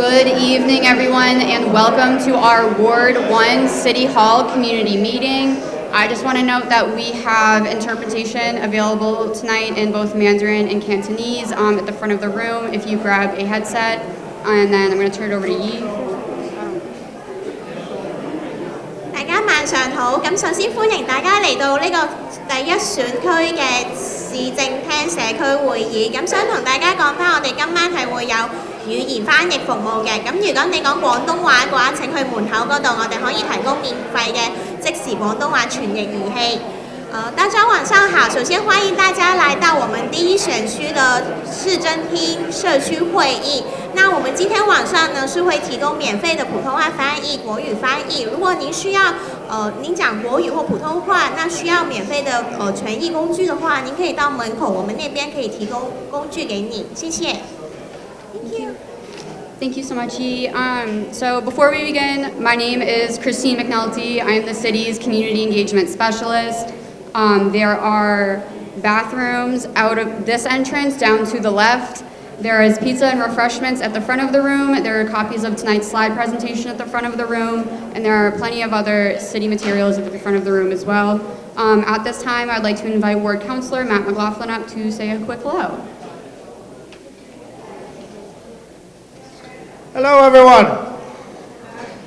Good evening, everyone, and welcome to our Ward 1 City Hall community meeting. I just want to note that we have interpretation available tonight in both Mandarin and Cantonese at the front of the room if you grab a headset. And then I'm going to turn it over to Yi. 大家晚上好，咁首先歡迎大家嚟到呢個第一選區嘅市政廳社區會議。咁想同大家講翻，我哋今晚係會有語言翻譯服務嘅。咁如果你講廣東話嘅話，請去門口嗰度，我哋可以提供免費嘅即時廣東話傳譯儀器。大家晚上好，首先歡迎大家來到我們第一選區的市政廳社區會議。那我們今天晚上呢是會提供免費的普通話翻譯、國語翻譯。如果您需要您講國語或普通話，那需要免費的傳譯工具的話，您可以到門口，我們那邊可以提供工具給你。謝謝。Thank you. Thank you so much, Yi. So before we begin, my name is Christine McNulty. I am the city's community engagement specialist. There are bathrooms out of this entrance down to the left. There is pizza and refreshments at the front of the room. There are copies of tonight's slide presentation at the front of the room, and there are plenty of other city materials at the front of the room as well. At this time, I'd like to invite Ward Councilor Matt McLaughlin up to say a quick hello. Hello, everyone.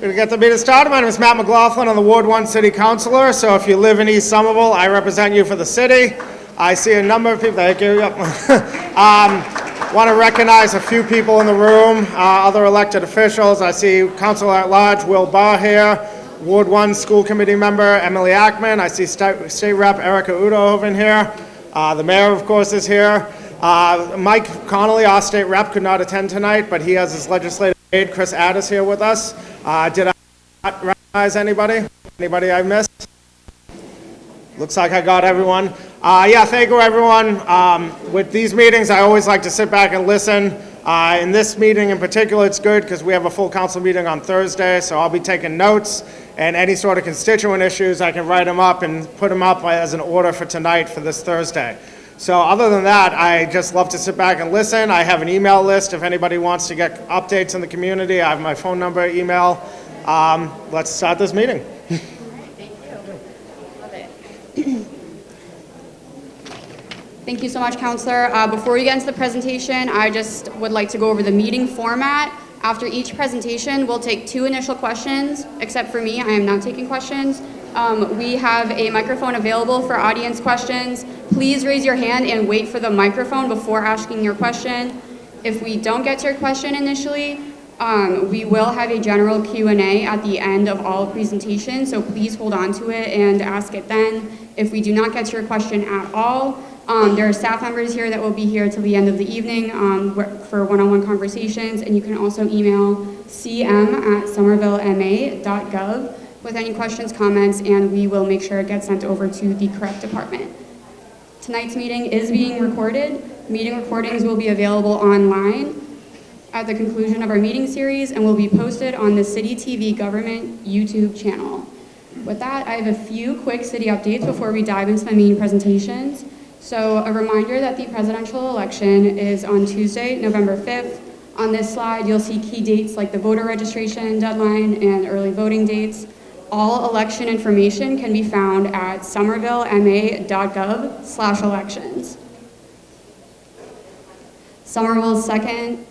We're going to get the meeting started. My name is Matt McLaughlin. I'm the Ward 1 City Councilor. So if you live in East Somerville, I represent you for the city. I see a number of people. Thank you. Want to recognize a few people in the room, other elected officials. I see Councilor at Large Will Barr here, Ward 1 School Committee member Emily Ackman. I see State Rep Erica Udo over in here. The mayor, of course, is here. Mike Connolly, our state rep, could not attend tonight, but he has his legislative aide, Chris Addis, here with us. Did I not recognize anybody? Anybody I missed? Looks like I got everyone. Yeah, thank you, everyone. With these meetings, I always like to sit back and listen. In this meeting in particular, it's good because we have a full council meeting on Thursday, so I'll be taking notes, and any sort of constituent issues, I can write them up and put them up as an order for tonight for this Thursday. So other than that, I just love to sit back and listen. I have an email list if anybody wants to get updates in the community. I have my phone number, email. Let's start this meeting. Thank you so much, Councilor. Before we get into the presentation, I just would like to go over the meeting format. After each presentation, we'll take 2 initial questions, except for me, I am not taking questions. We have a microphone available for audience questions. Please raise your hand and wait for the microphone before asking your question. If we don't get to your question initially, we will have a general Q&A at the end of all presentations, so please hold on to it and ask it then. If we do not get to your question at all, there are staff members here that will be here till the end of the evening for one-on-one conversations, and you can also email cm@somervillema.gov with any questions, comments, and we will make sure it gets sent over to the correct department. Tonight's meeting is being recorded. Meeting recordings will be available online at the conclusion of our meeting series and will be posted on the City TV Government YouTube channel. With that, I have a few quick city updates before we dive into the main presentations. So a reminder that the presidential election is on Tuesday, November 5th. On this slide, you'll see key dates like the voter registration deadline and early voting dates. All election information can be found at somervillema.gov/elections. Somerville's second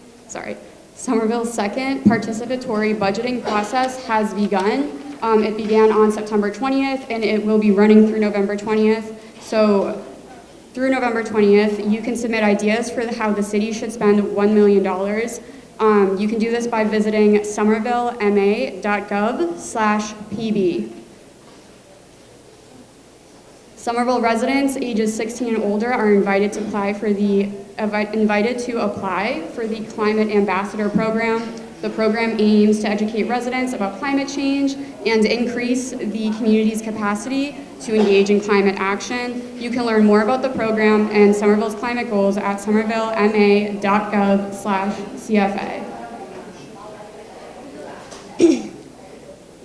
participatory budgeting process has begun. It began on September 20th and it will be running through November 20th. So through November 20th, you can submit ideas for how the city should spend $1 million. You can do this by visiting somervillema.gov/pb. Somerville residents ages 16 and older are invited to apply for the Climate Ambassador Program. The program aims to educate residents about climate change and increase the community's capacity to engage in climate action. You can learn more about the program and Somerville's climate goals at somervillema.gov/CFA.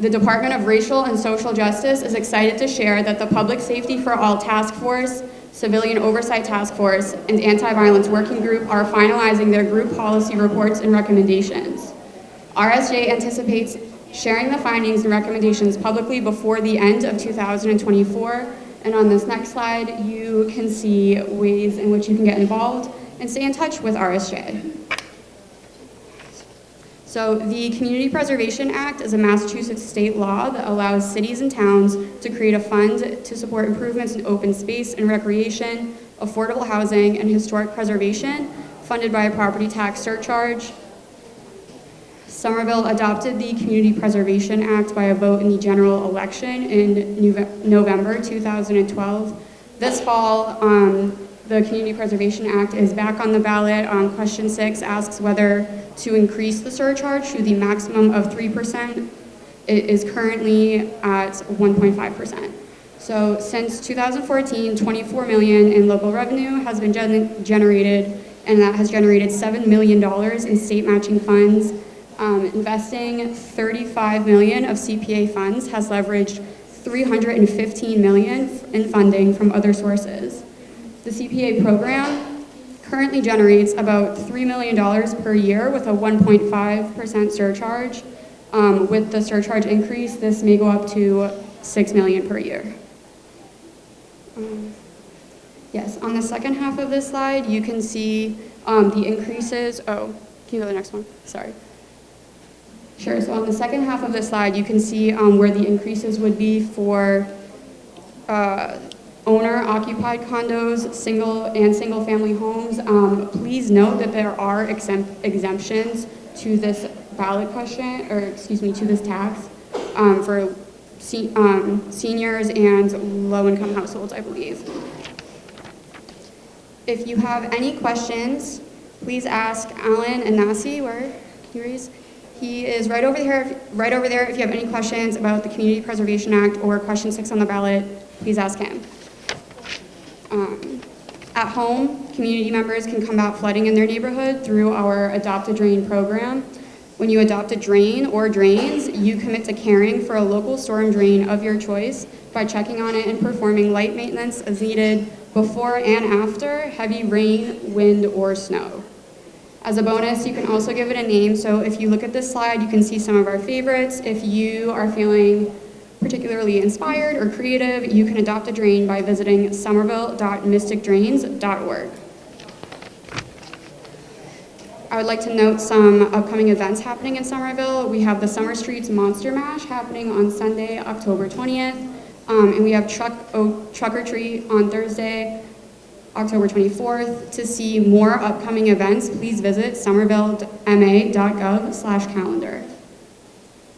The Department of Racial and Social Justice is excited to share that the Public Safety for All Task Force, Civilian Oversight Task Force, and Anti-Violence Working Group are finalizing their group policy reports and recommendations. RSJ anticipates sharing the findings and recommendations publicly before the end of 2024. And on this next slide, you can see ways in which you can get involved and stay in touch with RSJ. So the Community Preservation Act is a Massachusetts state law that allows cities and towns to create a fund to support improvements in open space and recreation, affordable housing, and historic preservation, funded by a property tax surcharge. Somerville adopted the Community Preservation Act by a vote in the general election in November 2012. This fall, the Community Preservation Act is back on the ballot. Question 6 asks whether to increase the surcharge to the maximum of 3%. It is currently at 1.5%. So since 2014, $24 million in local revenue has been generated, and that has generated $7 million in state matching funds. Investing $35 million of CPA funds has leveraged $315 million in funding from other sources. The CPA program currently generates about $3 million per year with a 1.5% surcharge. With the surcharge increase, this may go up to $6 million per year. Yes, on the second half of this slide, you can see the increases. Oh, can you go to the next one? Sorry. Sure, so on the second half of this slide, you can see where the increases would be for owner-occupied condos, single-family homes. Please note that there are exemptions to this ballot question, or excuse me, to this tax for seniors and low-income households, I believe. If you have any questions, please ask Alan Anasi, where he is. He is right over there. If you have any questions about the Community Preservation Act or question 6 on the ballot, please ask him. At home, community members can combat flooding in their neighborhood through our Adopt a Drain program. When you adopt a drain or drains, you commit to caring for a local storm drain of your choice by checking on it and performing light maintenance as needed before and after heavy rain, wind, or snow. As a bonus, you can also give it a name. So if you look at this slide, you can see some of our favorites. If you are feeling particularly inspired or creative, you can adopt a drain by visiting somerville.mysticdrains.org. I would like to note some upcoming events happening in Somerville. We have the Summer Streets Monster Mash happening on Sunday, October 20th, and we have Truck or Treat on Thursday, October 24th. To see more upcoming events, please visit somervillema.gov/calendar.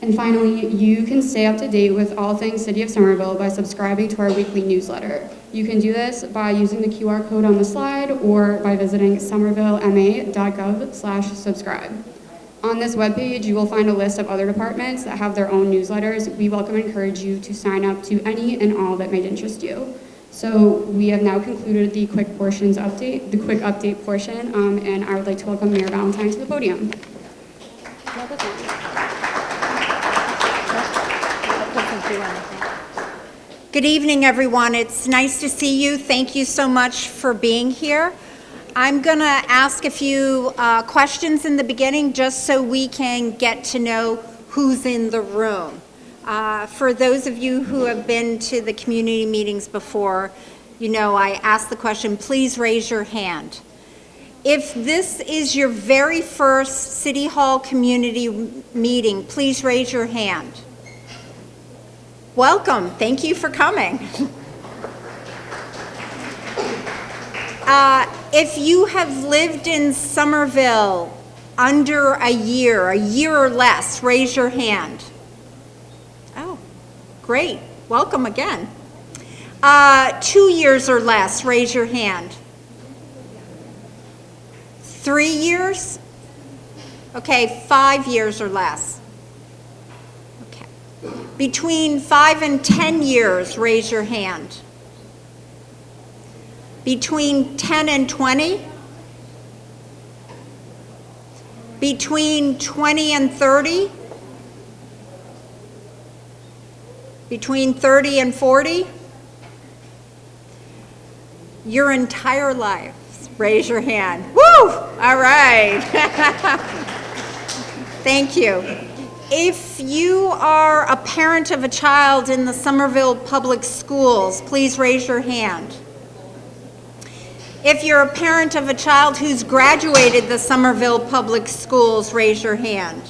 And finally, you can stay up to date with all things City of Somerville by subscribing to our weekly newsletter. You can do this by using the QR code on the slide or by visiting somervillema.gov/subscribe. On this webpage, you will find a list of other departments that have their own newsletters. We welcome and encourage you to sign up to any and all that might interest you. So we have now concluded the quick update portion, and I would like to welcome Mayor Valentine to the podium. Good evening, everyone. It's nice to see you. Thank you so much for being here. I'm going to ask a few questions in the beginning just so we can get to know who's in the room. For those of you who have been to the community meetings before, you know I ask the question, please raise your hand. If this is your very first City Hall community meeting, please raise your hand. Welcome. Thank you for coming. If you have lived in Somerville under a year or less, raise your hand. Oh, great. Welcome again. 2 years or less, raise your hand. 3 years? Okay, 5 years or less. Between 5 and 10 years, raise your hand. Between 10 and 20? Between 20 and 30? Between 30 and 40? Your entire life, raise your hand. Woo! All right. Thank you. If you are a parent of a child in the Somerville Public Schools, please raise your hand. If you're a parent of a child who's graduated the Somerville Public Schools, raise your hand.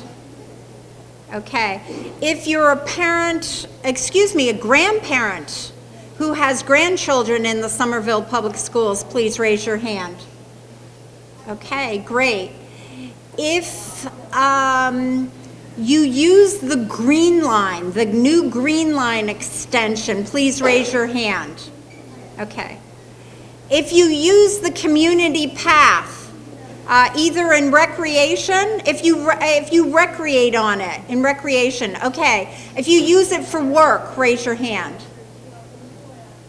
Okay. If you're a grandparent who has grandchildren in the Somerville Public Schools, please raise your hand. Okay, great. If you use the Green Line, the new Green Line extension, please raise your hand. Okay. If you use the community path, either in recreation, if you recreate on it, in recreation, okay. If you use it for work, raise your hand.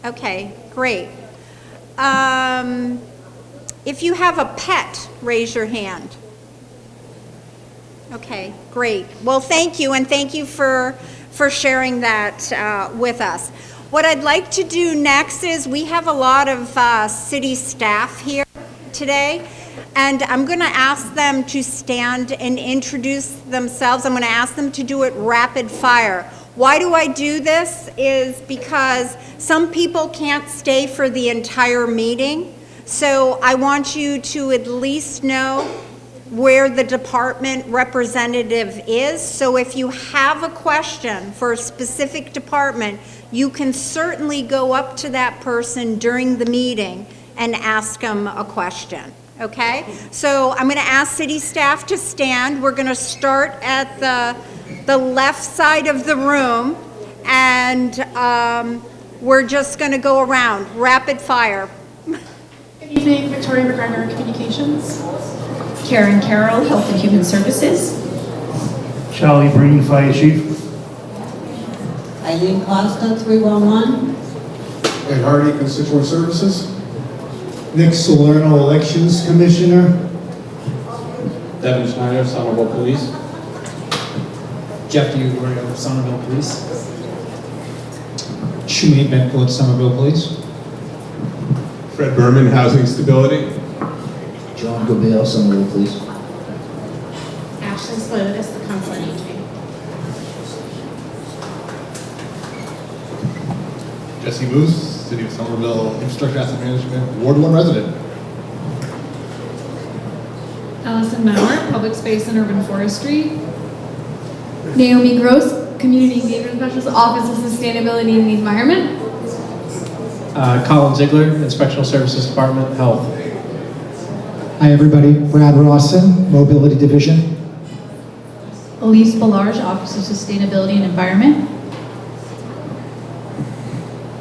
Okay, great. If you have a pet, raise your hand. Okay, great. Well, thank you, and thank you for sharing that with us. What I'd like to do next is we have a lot of city staff here today, and I'm going to ask them to stand and introduce themselves. I'm going to ask them to do it rapid fire. Why do I do this? Is because some people can't stay for the entire meeting, so I want you to at least know where the department representative is. So if you have a question for a specific department, you can certainly go up to that person during the meeting and ask them a question, okay? So I'm gonna ask city staff to stand. We're gonna start at the left side of the room, and we're just gonna go around, rapid fire. Good evening, Victoria McGregor, Communications. Karen Carroll, Health and Human Services. Charlie Breen, Fire Chief. Eileen Costa, 311. Ed Hardy, Constituent Services. Nick Salerno, Elections Commissioner. Devin Schneider, Somerville Police. Jeff DiGregorio, Somerville Police. Shumate Benfield, Somerville Police. Fred Berman, Housing Stability. John Gobale, Somerville Police. Ashley Slovis, the Council on Aging. Jesse Moose, City of Somerville Infrastructure Asset Management, Ward 1 resident. Allison Maurer, Public Space and Urban Forestry. Naomi Gross, Community Engagement Specialist, Office of Sustainability and the Environment. Colin Ziegler, Inspectional Services Department, Health. Hi everybody, Brad Rawson, Mobility Division. Elise Ballarge, Office of Sustainability and Environment.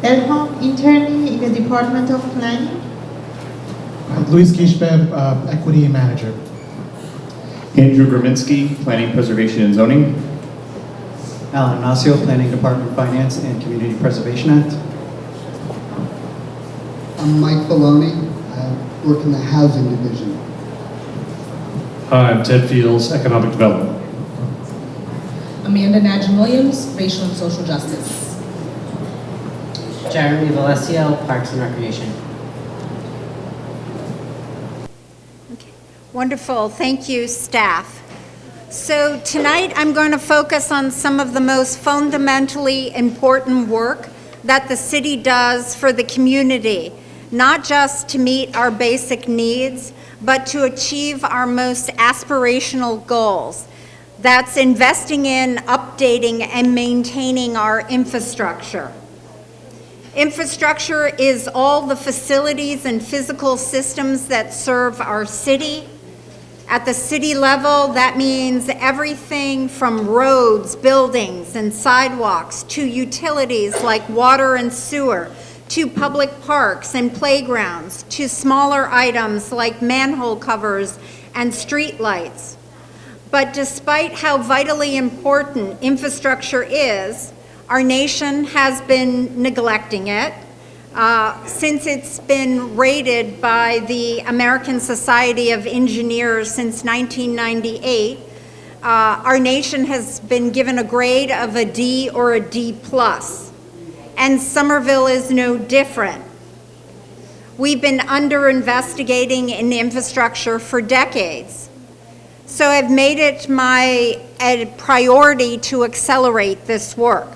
Elham, internee in the Department of Planning. Luis Kishbev, Equity Manager. Andrew Graminsky, Planning, Preservation and Zoning. Alan Ignacio, Planning Department, Finance and Community Preservation Act. I'm Mike Baloney. I work in the Housing Division. Hi, I'm Ted Fields, Economic Development. Amanda Nadjin-Williams, Racial and Social Justice. Jeremy Valesio, Parks and Recreation. Okay. Wonderful, thank you, staff. So tonight I'm going to focus on some of the most fundamentally important work that the city does for the community, not just to meet our basic needs, but to achieve our most aspirational goals. That's investing in, updating, and maintaining our infrastructure. Infrastructure is all the facilities and physical systems that serve our city. At the city level, that means everything from roads, buildings, and sidewalks to utilities like water and sewer, to public parks and playgrounds, to smaller items like manhole covers and street lights. But despite how vitally important infrastructure is, our nation has been neglecting it. Since it's been rated by the American Society of Engineers since 1998, our nation has been given a grade of a D or a D+. And Somerville is no different. We've been under-investigating in infrastructure for decades. So I've made it a priority to accelerate this work.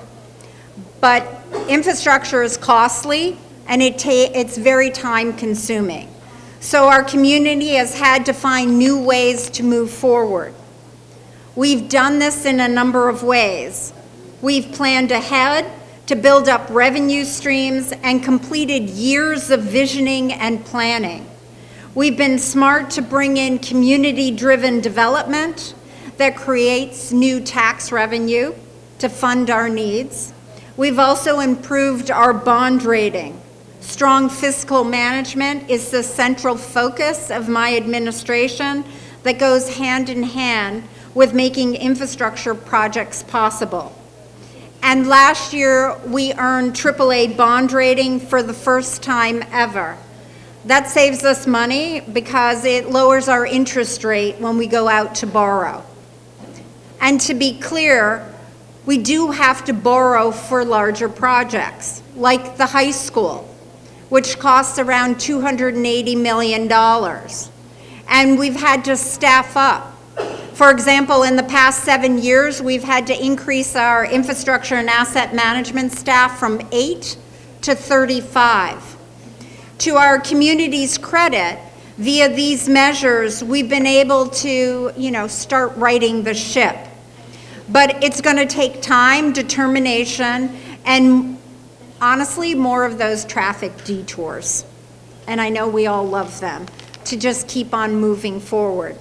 But infrastructure is costly and it's very time consuming. So our community has had to find new ways to move forward. We've done this in a number of ways. We've planned ahead to build up revenue streams and completed years of visioning and planning. We've been smart to bring in community-driven development that creates new tax revenue to fund our needs. We've also improved our bond rating. Strong fiscal management is the central focus of my administration that goes hand in hand with making infrastructure projects possible. And last year, we earned AAA bond rating for the first time ever. That saves us money because it lowers our interest rate when we go out to borrow. And to be clear, we do have to borrow for larger projects, like the high school, which costs around $280 million. And we've had to staff up. For example, in the past 7 years, we've had to increase our infrastructure and asset management staff from 8 to 35. To our community's credit, via these measures, we've been able to, start righting the ship. But it's going to take time, determination, and honestly, more of those traffic detours. And I know we all love them, to just keep on moving forward.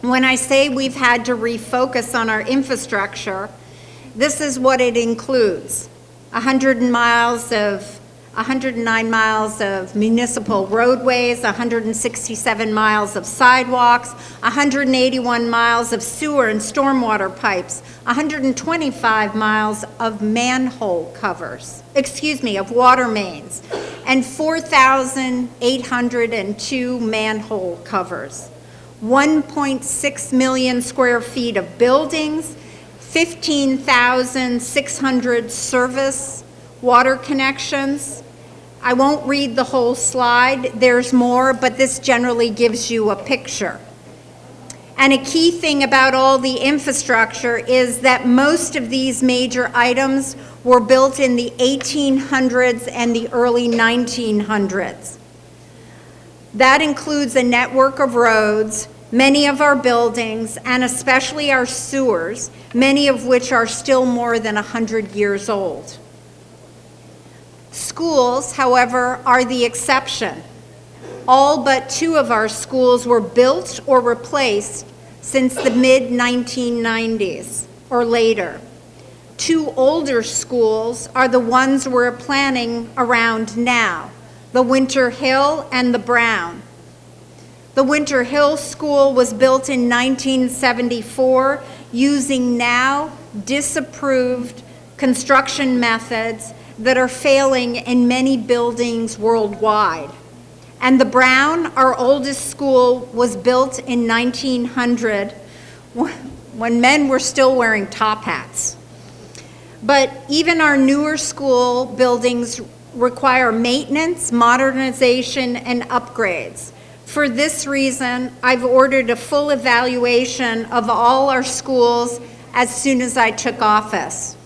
When I say we've had to refocus on our infrastructure, this is what it includes. 109 miles of municipal roadways, 167 miles of sidewalks, 181 miles of sewer and stormwater pipes, 125 miles of manhole covers, of water mains, and 4,802 manhole covers. 1.6 million square feet of buildings, 15,600 service water connections. I won't read the whole slide, there's more, but this generally gives you a picture. And a key thing about all the infrastructure is that most of these major items were built in the 1800s and the early 1900s. That includes a network of roads, many of our buildings, and especially our sewers, many of which are still more than 100 years old. Schools, however, are the exception. All but 2 of our schools were built or replaced since the mid-1990s or later. 2 older schools are the ones we're planning around now, the Winter Hill and the Brown. The Winter Hill School was built in 1974 using now disapproved construction methods that are failing in many buildings worldwide. And the Brown, our oldest school, was built in 1900 when men were still wearing top hats. But even our newer school buildings require maintenance, modernization, and upgrades. For this reason, I've ordered a full evaluation of all our schools as soon as I took office.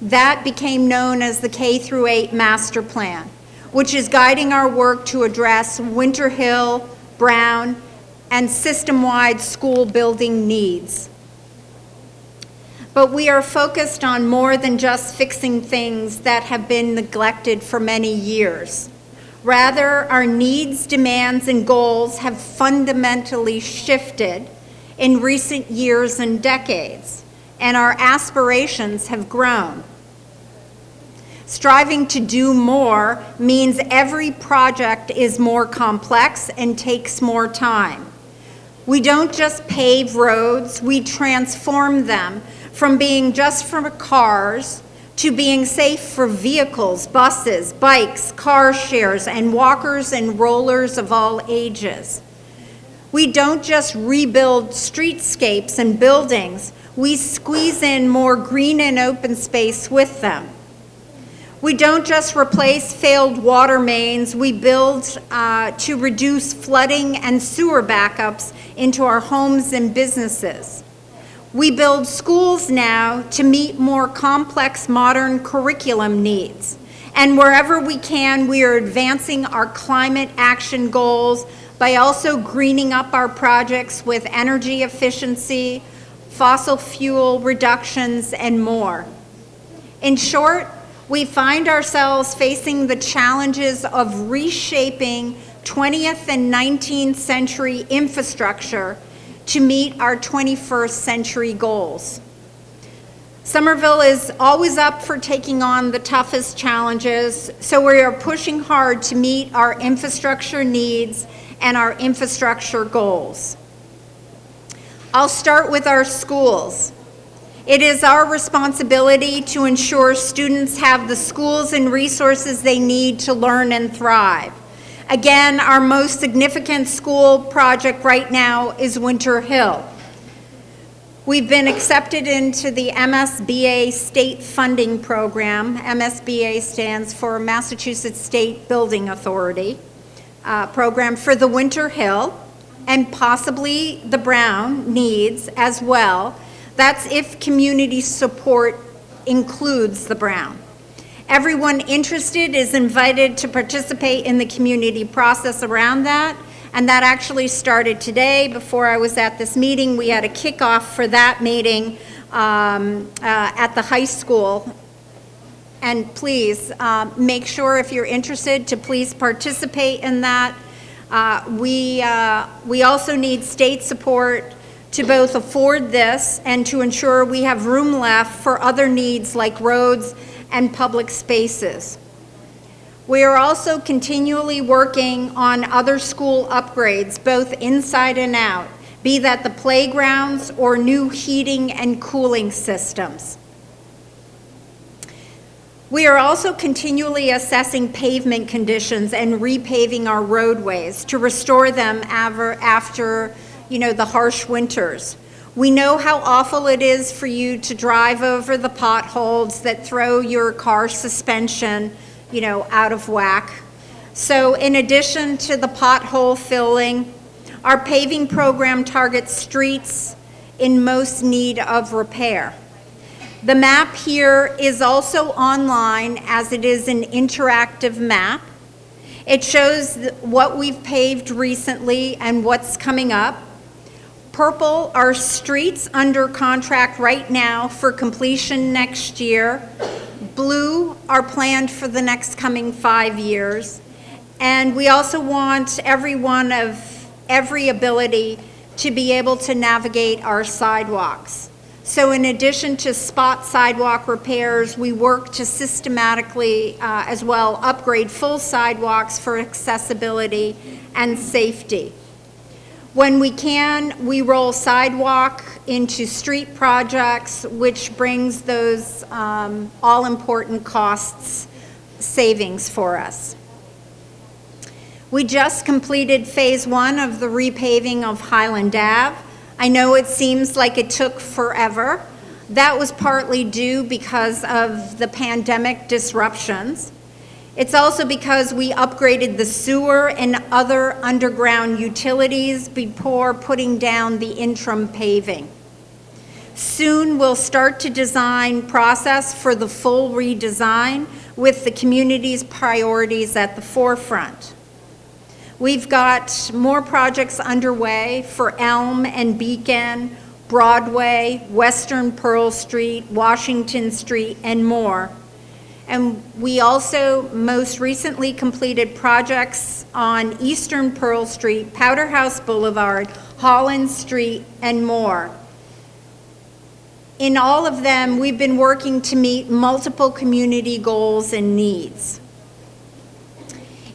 That became known as the K-8 Master Plan, which is guiding our work to address Winter Hill, Brown, and system-wide school building needs. But we are focused on more than just fixing things that have been neglected for many years. Rather, our needs, demands, and goals have fundamentally shifted in recent years and decades, and our aspirations have grown. Striving to do more means every project is more complex and takes more time. We don't just pave roads, we transform them from being just for cars to being safe for vehicles, buses, bikes, car shares, and walkers and rollers of all ages. We don't just rebuild streetscapes and buildings, we squeeze in more green and open space with them. We don't just replace failed water mains, we build to reduce flooding and sewer backups into our homes and businesses. We build schools now to meet more complex modern curriculum needs. And wherever we can, we are advancing our climate action goals by also greening up our projects with energy efficiency, fossil fuel reductions, and more. In short, we find ourselves facing the challenges of reshaping 20th and 19th century infrastructure to meet our 21st century goals. Somerville is always up for taking on the toughest challenges, so we are pushing hard to meet our infrastructure needs and our infrastructure goals. I'll start with our schools. It is our responsibility to ensure students have the schools and resources they need to learn and thrive. Again, our most significant school project right now is Winter Hill. We've been accepted into the MSBA state funding program. MSBA stands for Massachusetts State Building Authority program for the Winter Hill and possibly the Brown needs as well. That's if community support includes the Brown. Everyone interested is invited to participate in the community process around that, and that actually started today. Before I was at this meeting, we had a kickoff for that meeting at the high school. And please make sure, if you're interested, to please participate in that. We also need state support to both afford this and to ensure we have room left for other needs like roads and public spaces. We are also continually working on other school upgrades, both inside and out, be that the playgrounds or new heating and cooling systems. We are also continually assessing pavement conditions and repaving our roadways to restore them after the harsh winters. We know how awful it is for you to drive over the potholes that throw your car suspension, out of whack. So in addition to the pothole filling, our paving program targets streets in most need of repair. The map here is also online, as it is an interactive map. It shows what we've paved recently and what's coming up. Purple are streets under contract right now for completion next year. Blue are planned for the next coming 5 years. And we also want everyone of every ability to be able to navigate our sidewalks. So in addition to spot sidewalk repairs, we work to systematically as well upgrade full sidewalks for accessibility and safety. When we can, we roll sidewalk into street projects, which brings those all-important costs savings for us. We just completed phase 1 of the repaving of Highland Ave. I know it seems like it took forever. That was partly due because of the pandemic disruptions. It's also because we upgraded the sewer and other underground utilities before putting down the interim paving. Soon we'll start to design process for the full redesign with the community's priorities at the forefront. We've got more projects underway for Elm and Beacon, Broadway, Western Pearl Street, Washington Street, and more. And we also most recently completed projects on Eastern Pearl Street, Powderhouse Boulevard, Holland Street, and more. In all of them, we've been working to meet multiple community goals and needs.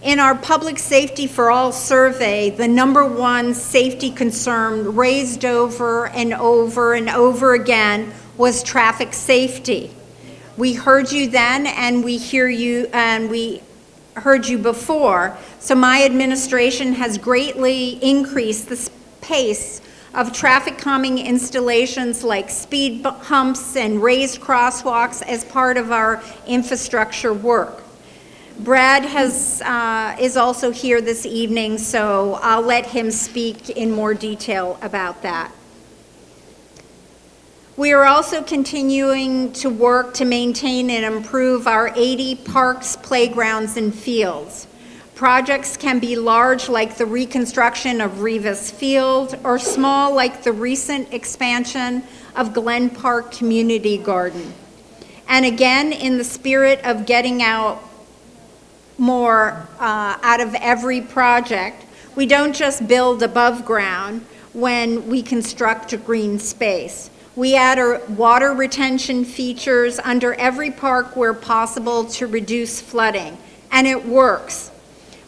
In our Public Safety for All survey, the #1 safety concern raised over and over and over again was traffic safety. We heard you then, and we hear you, and we heard you before. So my administration has greatly increased the pace of traffic calming installations like speed humps and raised crosswalks as part of our infrastructure work. Brad is also here this evening, so I'll let him speak in more detail about that. We are also continuing to work to maintain and improve our 80 parks, playgrounds, and fields. Projects can be large, like the reconstruction of Rivas Field, or small, like the recent expansion of Glen Park Community Garden. And again, in the spirit of getting out more out of every project, we don't just build above ground when we construct a green space. We add water retention features under every park where possible to reduce flooding, and it works.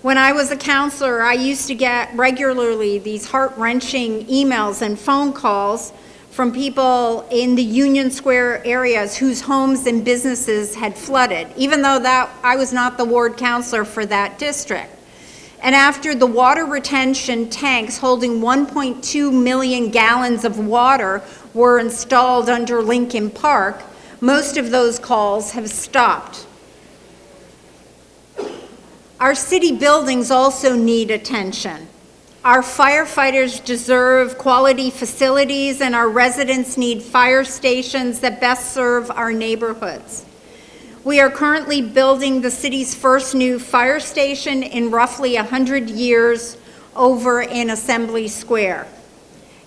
When I was a counselor, I used to get regularly these heart-wrenching emails and phone calls from people in the Union Square areas whose homes and businesses had flooded, even though I was not the ward counselor for that district. And after the water retention tanks holding 1.2 million gallons of water were installed under Lincoln Park, most of those calls have stopped. Our city buildings also need attention. Our firefighters deserve quality facilities, and our residents need fire stations that best serve our neighborhoods. We are currently building the city's first new fire station in roughly 100 years over in Assembly Square.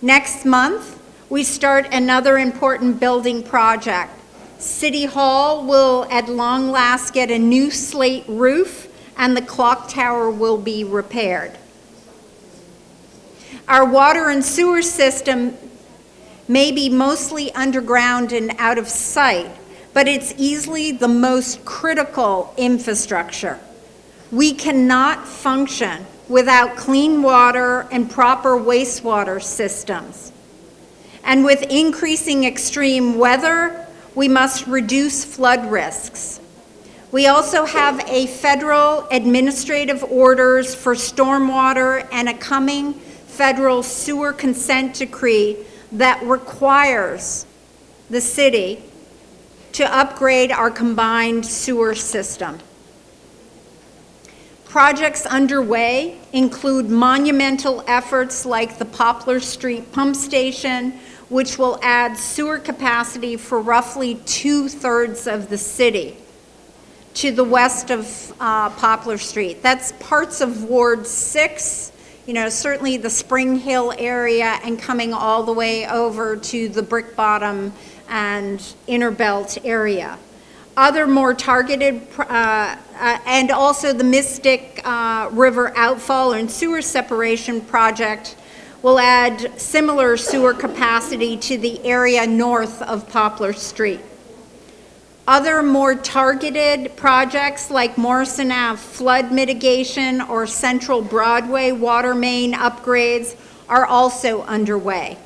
Next month, we start another important building project. City Hall will at long last get a new slate roof, and the clock tower will be repaired. Our water and sewer system may be mostly underground and out of sight, but it's easily the most critical infrastructure. We cannot function without clean water and proper wastewater systems. And with increasing extreme weather, we must reduce flood risks. We also have a federal administrative orders for stormwater and a coming federal sewer consent decree that requires the city to upgrade our combined sewer system. Projects underway include monumental efforts like the Poplar Street Pump Station, which will add sewer capacity for roughly 2/3 of the city to the west of Poplar Street. That's parts of Ward 6, certainly the Spring Hill area, and coming all the way over to the Brick Bottom and Inner Belt area. Other more targeted, and also the Mystic River Outfall and Sewer Separation Project will add similar sewer capacity to the area north of Poplar Street. Other more targeted projects like Morrison Ave flood mitigation or Central Broadway water main upgrades are also underway.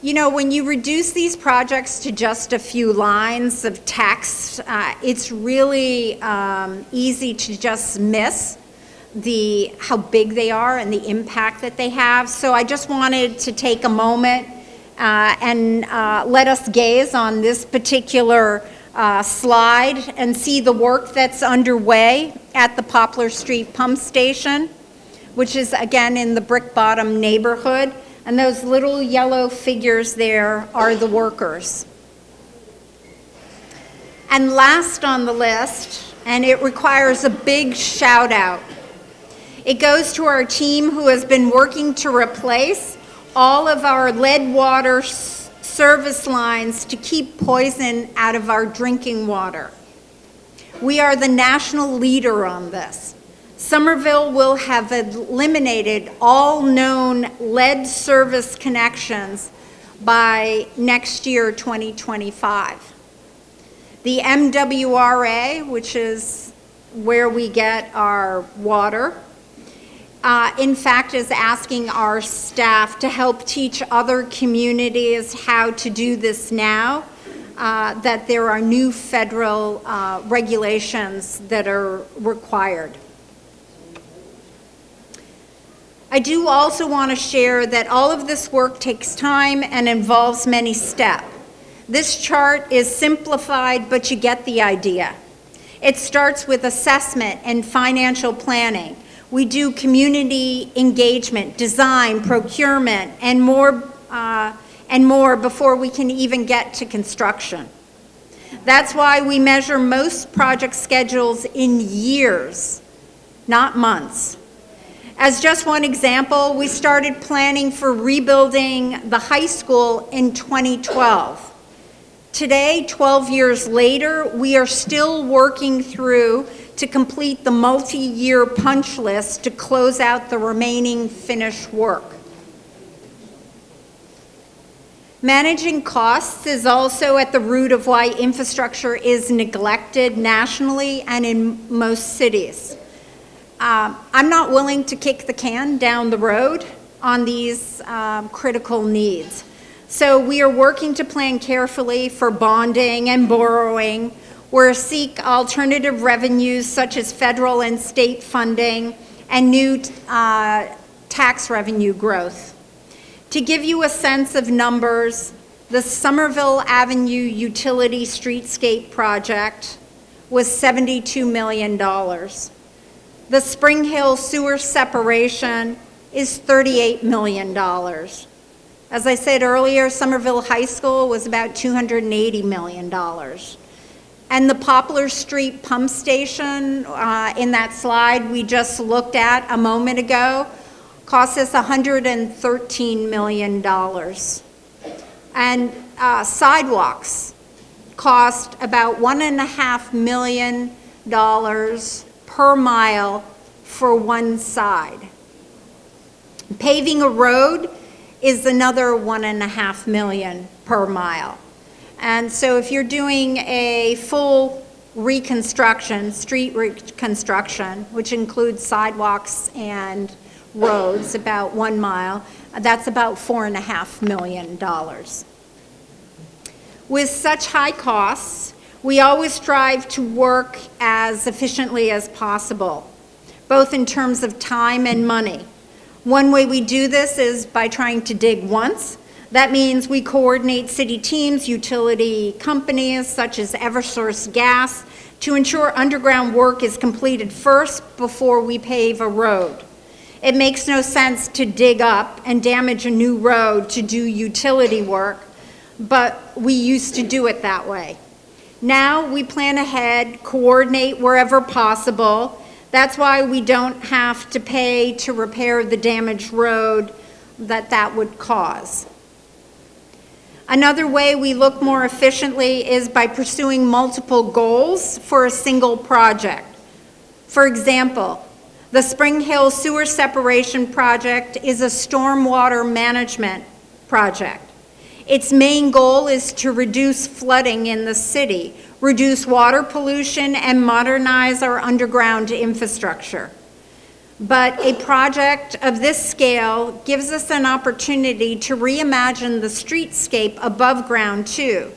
When you reduce these projects to just a few lines of text, it's really easy to just miss how big they are and the impact that they have. So I just wanted to take a moment and let us gaze on this particular slide and see the work that's underway at the Poplar Street Pump Station, which is again in the Brick Bottom neighborhood. And those little yellow figures there are the workers. And last on the list, and it requires a big shout out, it goes to our team who has been working to replace all of our lead water service lines to keep poison out of our drinking water. We are the national leader on this. Somerville will have eliminated all known lead service connections by next year, 2025. The MWRA, which is where we get our water, in fact, is asking our staff to help teach other communities how to do this now, that there are new federal regulations that are required. I do also want to share that all of this work takes time and involves many steps. This chart is simplified, but you get the idea. It starts with assessment and financial planning. We do community engagement, design, procurement, and more before we can even get to construction. That's why we measure most project schedules in years, not months. As just one example, we started planning for rebuilding the high school in 2012. Today, 12 years later, we are still working through to complete the multi-year punch list to close out the remaining finished work. Managing costs is also at the root of why infrastructure is neglected nationally and in most cities. I'm not willing to kick the can down the road on these critical needs. So we are working to plan carefully for bonding and borrowing. We're seek alternative revenues such as federal and state funding and new tax revenue growth. To give you a sense of numbers, the Somerville Avenue Utility Streetscape project was $72 million. The Spring Hill Sewer Separation is $38 million. As I said earlier, Somerville High School was about $280 million. And the Poplar Street Pump Station in that slide we just looked at a moment ago cost us $113 million. And sidewalks cost about $1.5 million per mile for one side. Paving a road is another $1.5 million per mile. And so if you're doing a full reconstruction, street reconstruction, which includes sidewalks and roads, about 1 mile, that's about $4.5 million. With such high costs, we always strive to work as efficiently as possible, both in terms of time and money. One way we do this is by trying to dig once. That means we coordinate city teams, utility companies such as Eversource Gas to ensure underground work is completed first before we pave a road. It makes no sense to dig up and damage a new road to do utility work, but we used to do it that way. Now we plan ahead, coordinate wherever possible. That's why we don't have to pay to repair the damaged road that would cause. Another way we look more efficiently is by pursuing multiple goals for a single project. For example, the Spring Hill Sewer Separation Project is a stormwater management project. Its main goal is to reduce flooding in the city, reduce water pollution, and modernize our underground infrastructure. But a project of this scale gives us an opportunity to reimagine the streetscape above ground too.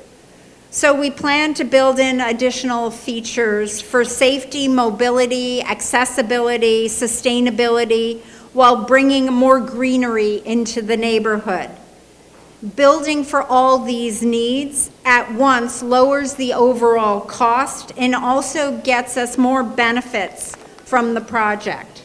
So we plan to build in additional features for safety, mobility, accessibility, sustainability, while bringing more greenery into the neighborhood. Building for all these needs at once lowers the overall cost and also gets us more benefits from the project.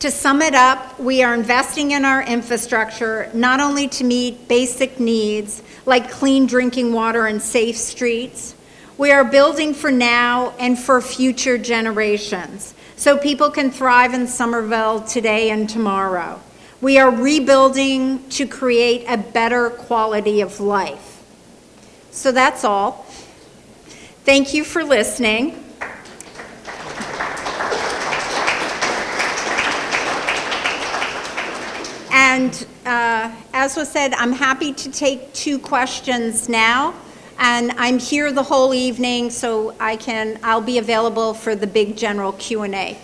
To sum it up, we are investing in our infrastructure not only to meet basic needs like clean drinking water and safe streets, we are building for now and for future generations so people can thrive in Somerville today and tomorrow. We are rebuilding to create a better quality of life. So that's all. Thank you for listening. And as was said, I'm happy to take 2 questions now. And I'm here the whole evening, so I'll be available for the big general Q&A.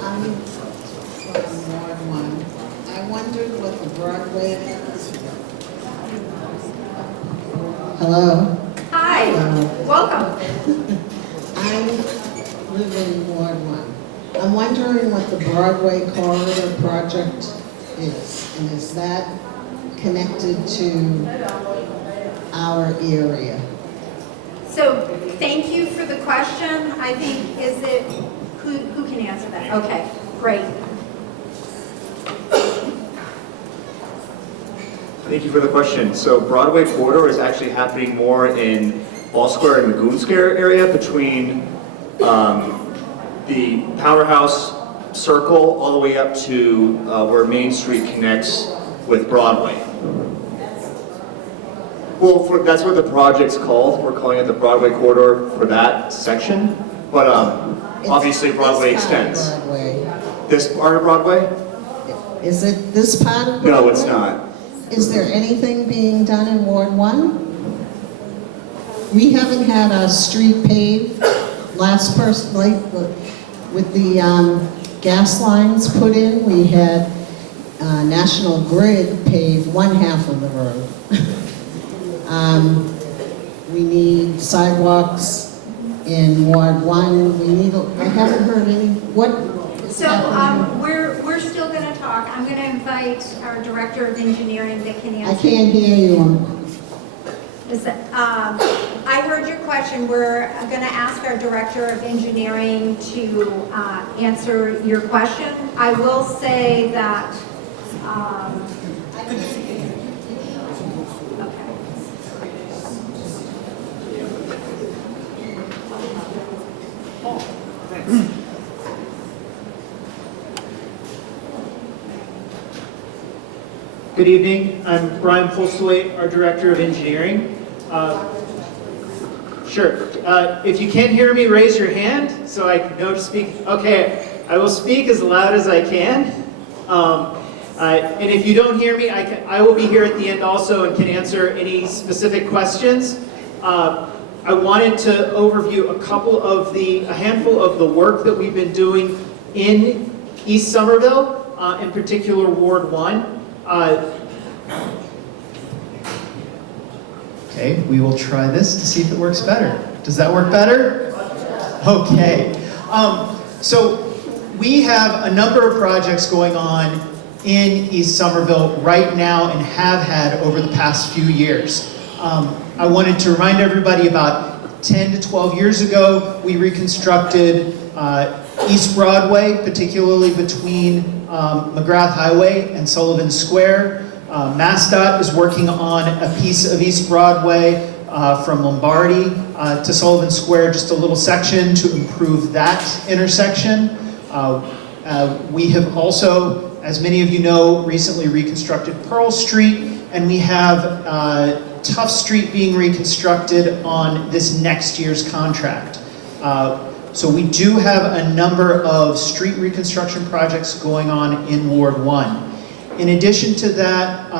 I'm from Ward 1. I wondered what the Broadway is. Hello? Hi, welcome. I'm live in Ward 1. I'm wondering what the Broadway Corridor project is, and is that connected to our area? So thank you for the question. I think, is it, who can answer that? Okay, great. Thank you for the question. So Broadway Corridor is actually happening more in Ball Square and Lagoon Square area between the Powerhouse Circle all the way up to where Main Street connects with Broadway. Well, that's what the project's called. We're calling it the Broadway Corridor for that section. But obviously Broadway extends. This part of Broadway? Is it this part of Broadway? No, it's not. Is there anything being done in Ward 1? We haven't had a street paved. Last person, like with the gas lines put in, we had National Grid pave one half of the road. We need sidewalks in Ward 1. We need, I haven't heard any, what? So we're still going to talk. I'm going to invite our Director of Engineering that can answer. I can't hear you. I heard your question. We're going to ask our Director of Engineering to answer your question. I will say that Good evening. I'm Brian Postlewaite, our Director of Engineering. Sure. If you can't hear me, raise your hand so I know to speak. Okay, I will speak as loud as I can. And if you don't hear me, I will be here at the end also and can answer any specific questions. I wanted to overview a handful of the work that we've been doing in East Somerville, in particular Ward 1. Okay, we will try this to see if it works better. Does that work better? Okay. So we have a number of projects going on in East Somerville right now and have had over the past few years. I wanted to remind everybody about 10 to 12 years ago, we reconstructed East Broadway, particularly between McGrath Highway and Sullivan Square. MassDOT is working on a piece of East Broadway from Lombardi to Sullivan Square, just a little section to improve that intersection. We have also, as many of you know, recently reconstructed Pearl Street, and we have Tough Street being reconstructed on this next year's contract. So we do have a number of street reconstruction projects going on in Ward 1. In addition to that,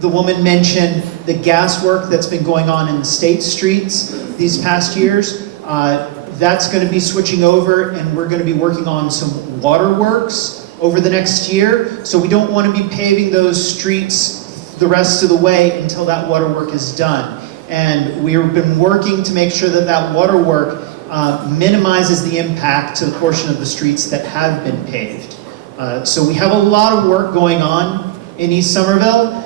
the woman mentioned the gas work that's been going on in the state streets these past years. That's going to be switching over, and we're going to be working on some water works over the next year. So we don't want to be paving those streets the rest of the way until that water work is done. And we've been working to make sure that that water work minimizes the impact to the portion of the streets that have been paved. So we have a lot of work going on in East Somerville.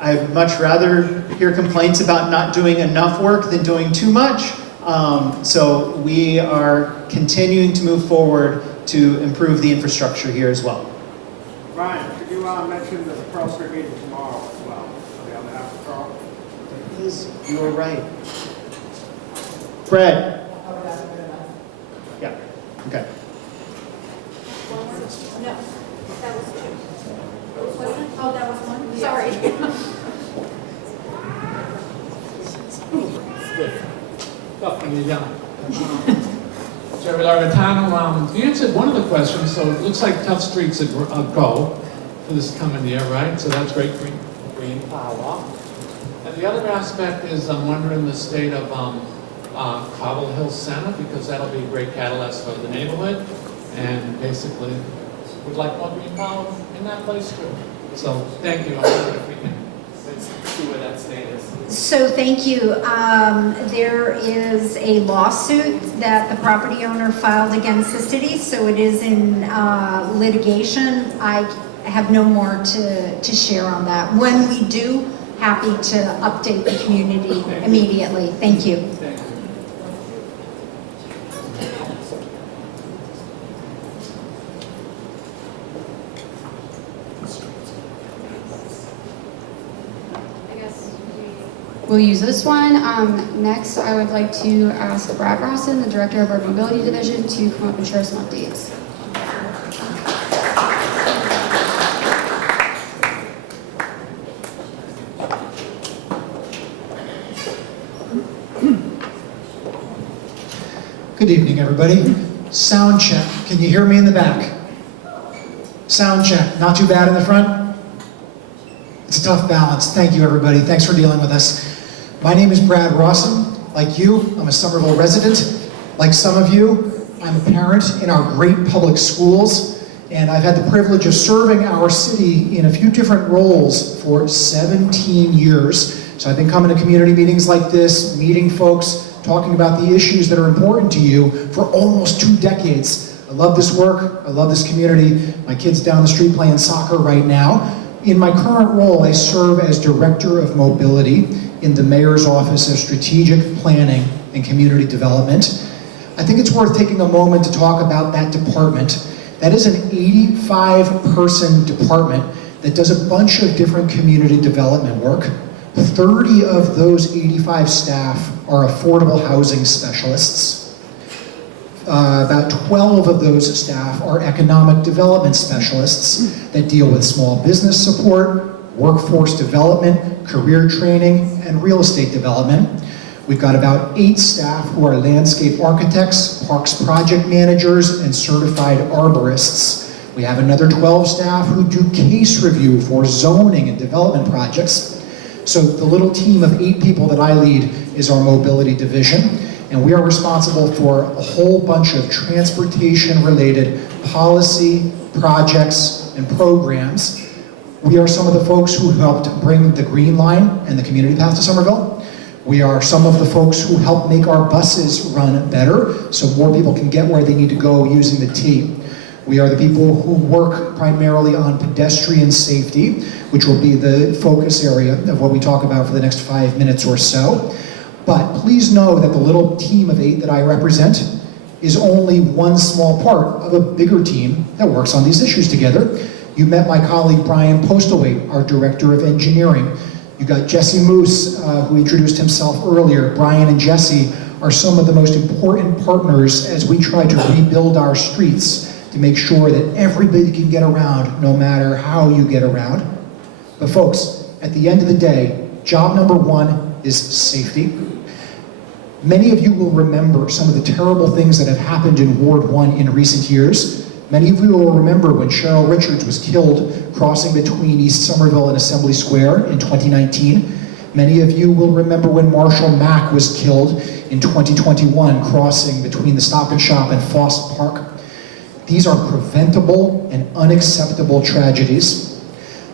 I'd much rather hear complaints about not doing enough work than doing too much. So we are continuing to move forward to improve the infrastructure here as well. Ryan, could you mention the Pearl Street meeting tomorrow as well, on the other half of Pearl? You were right. Fred. Yeah, okay. No, that was two. Wasn't it? Oh, that was one? Sorry. Jerry Larvatano, you answered one of the questions, so it looks like Tough Street's a go for this coming year, right? So that's great green power. And the other aspect is I'm wondering the state of Cobble Hill Center, because that'll be a great catalyst for the neighborhood, and basically would like more green power in that place too. So thank you. I wonder if we can see where that state is. So thank you. There is a lawsuit that the property owner filed against the city, so it is in litigation. I have no more to share on that. When we do, happy to update the community immediately. Thank you. Thank you. We'll use this one. Next, I would like to ask Brad Rawson, the Director of our Mobility Division, to come up and share some updates. Good evening, everybody. Sound check. Can you hear me in the back? Sound check. Not too bad in the front? It's a tough balance. Thank you, everybody. Thanks for dealing with us. My name is Brad Rawson. Like you, I'm a Somerville resident. Like some of you, I'm a parent in our great public schools, and I've had the privilege of serving our city in a few different roles for 17 years. So I've been coming to community meetings like this, meeting folks, talking about the issues that are important to you for almost 2 decades. I love this work. I love this community. My kid's down the street playing soccer right now. In my current role, I serve as Director of Mobility in the Mayor's Office of Strategic Planning and Community Development. I think it's worth taking a moment to talk about that department. That is an 85-person department that does a bunch of different community development work. 30 of those 85 staff are affordable housing specialists. About 12 of those staff are economic development specialists that deal with small business support, workforce development, career training, and real estate development. We've got about 8 staff who are landscape architects, parks project managers, and certified arborists. We have another 12 staff who do case review for zoning and development projects. So the little team of 8 people that I lead is our mobility division, and we are responsible for a whole bunch of transportation-related policy, projects, and programs. We are some of the folks who helped bring the Green Line and the Community Path to Somerville. We are some of the folks who help make our buses run better so more people can get where they need to go using the T. We are the people who work primarily on pedestrian safety, which will be the focus area of what we talk about for the next 5 minutes or so. But please know that the little team of 8 that I represent is only one small part of a bigger team that works on these issues together. You met my colleague Brian Postlethwaite, our Director of Engineering. You got Jesse Moose, who introduced himself earlier. Brian and Jesse are some of the most important partners as we try to rebuild our streets to make sure that everybody can get around no matter how you get around. But folks, at the end of the day, job number 1 is safety. Many of you will remember some of the terrible things that have happened in Ward 1 in recent years. Many of you will remember when Cheryl Richards was killed crossing between East Somerville and Assembly Square in 2019. Many of you will remember when Marshall Mack was killed in 2021 crossing between the Stop and Shop and Foss Park. These are preventable and unacceptable tragedies.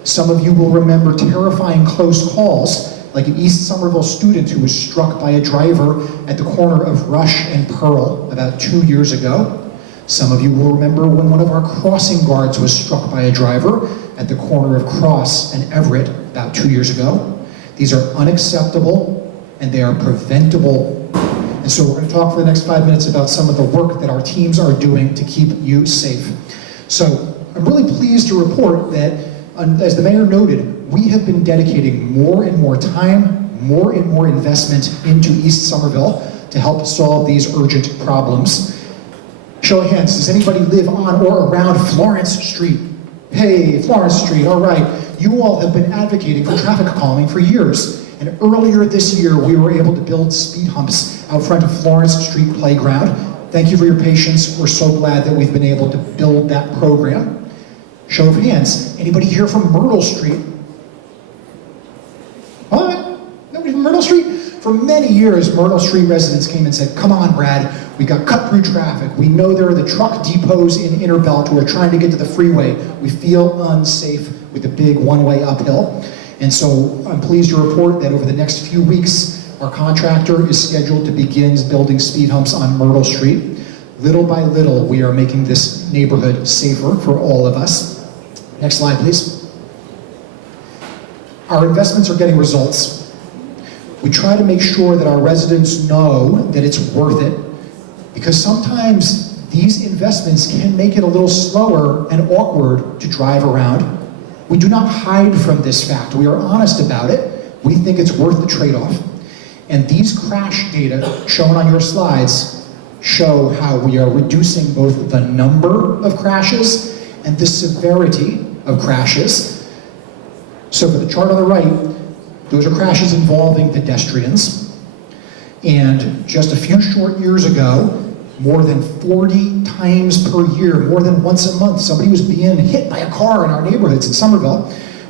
Some of you will remember terrifying close calls, like an East Somerville student who was struck by a driver at the corner of Rush and Pearl about 2 years ago. Some of you will remember when one of our crossing guards was struck by a driver at the corner of Cross and Everett about 2 years ago. These are unacceptable and they are preventable. And so we're going to talk for the next 5 minutes about some of the work that our teams are doing to keep you safe. So I'm really pleased to report that, as the mayor noted, we have been dedicating more and more time, more and more investment into East Somerville to help solve these urgent problems. Show of hands, does anybody live on or around Florence Street? Hey, Florence Street, all right. You all have been advocating for traffic calming for years. And earlier this year, we were able to build speed humps out front of Florence Street Playground. Thank you for your patience. We're so glad that we've been able to build that program. Show of hands, anybody here from Myrtle Street? What? Nobody from Myrtle Street? For many years, Myrtle Street residents came and said, come on, Brad, we got cut through traffic. We know there are the truck depots in Innerbelt who are trying to get to the freeway. We feel unsafe with the big one-way uphill. And so I'm pleased to report that over the next few weeks, our contractor is scheduled to begin building speed humps on Myrtle Street. Little by little, we are making this neighborhood safer for all of us. Next slide, please. Our investments are getting results. We try to make sure that our residents know that it's worth it, because sometimes these investments can make it a little slower and awkward to drive around. We do not hide from this fact. We are honest about it. We think it's worth the trade-off. And these crash data shown on your slides show how we are reducing both the number of crashes and the severity of crashes. So for the chart on the right, those are crashes involving pedestrians. And just a few short years ago, more than 40 times per year, more than once a month, somebody was being hit by a car in our neighborhoods in Somerville.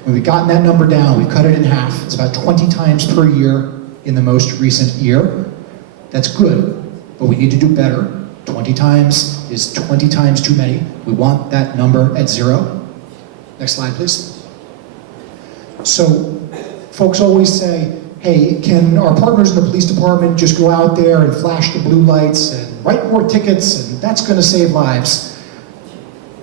When we've gotten that number down, we've cut it in half. It's about 20 times per year in the most recent year. That's good, but we need to do better. 20 times is 20 times too many. We want that number at 0. Next slide, please. So folks always say, hey, can our partners in the police department just go out there and flash the blue lights and write more tickets and that's going to save lives?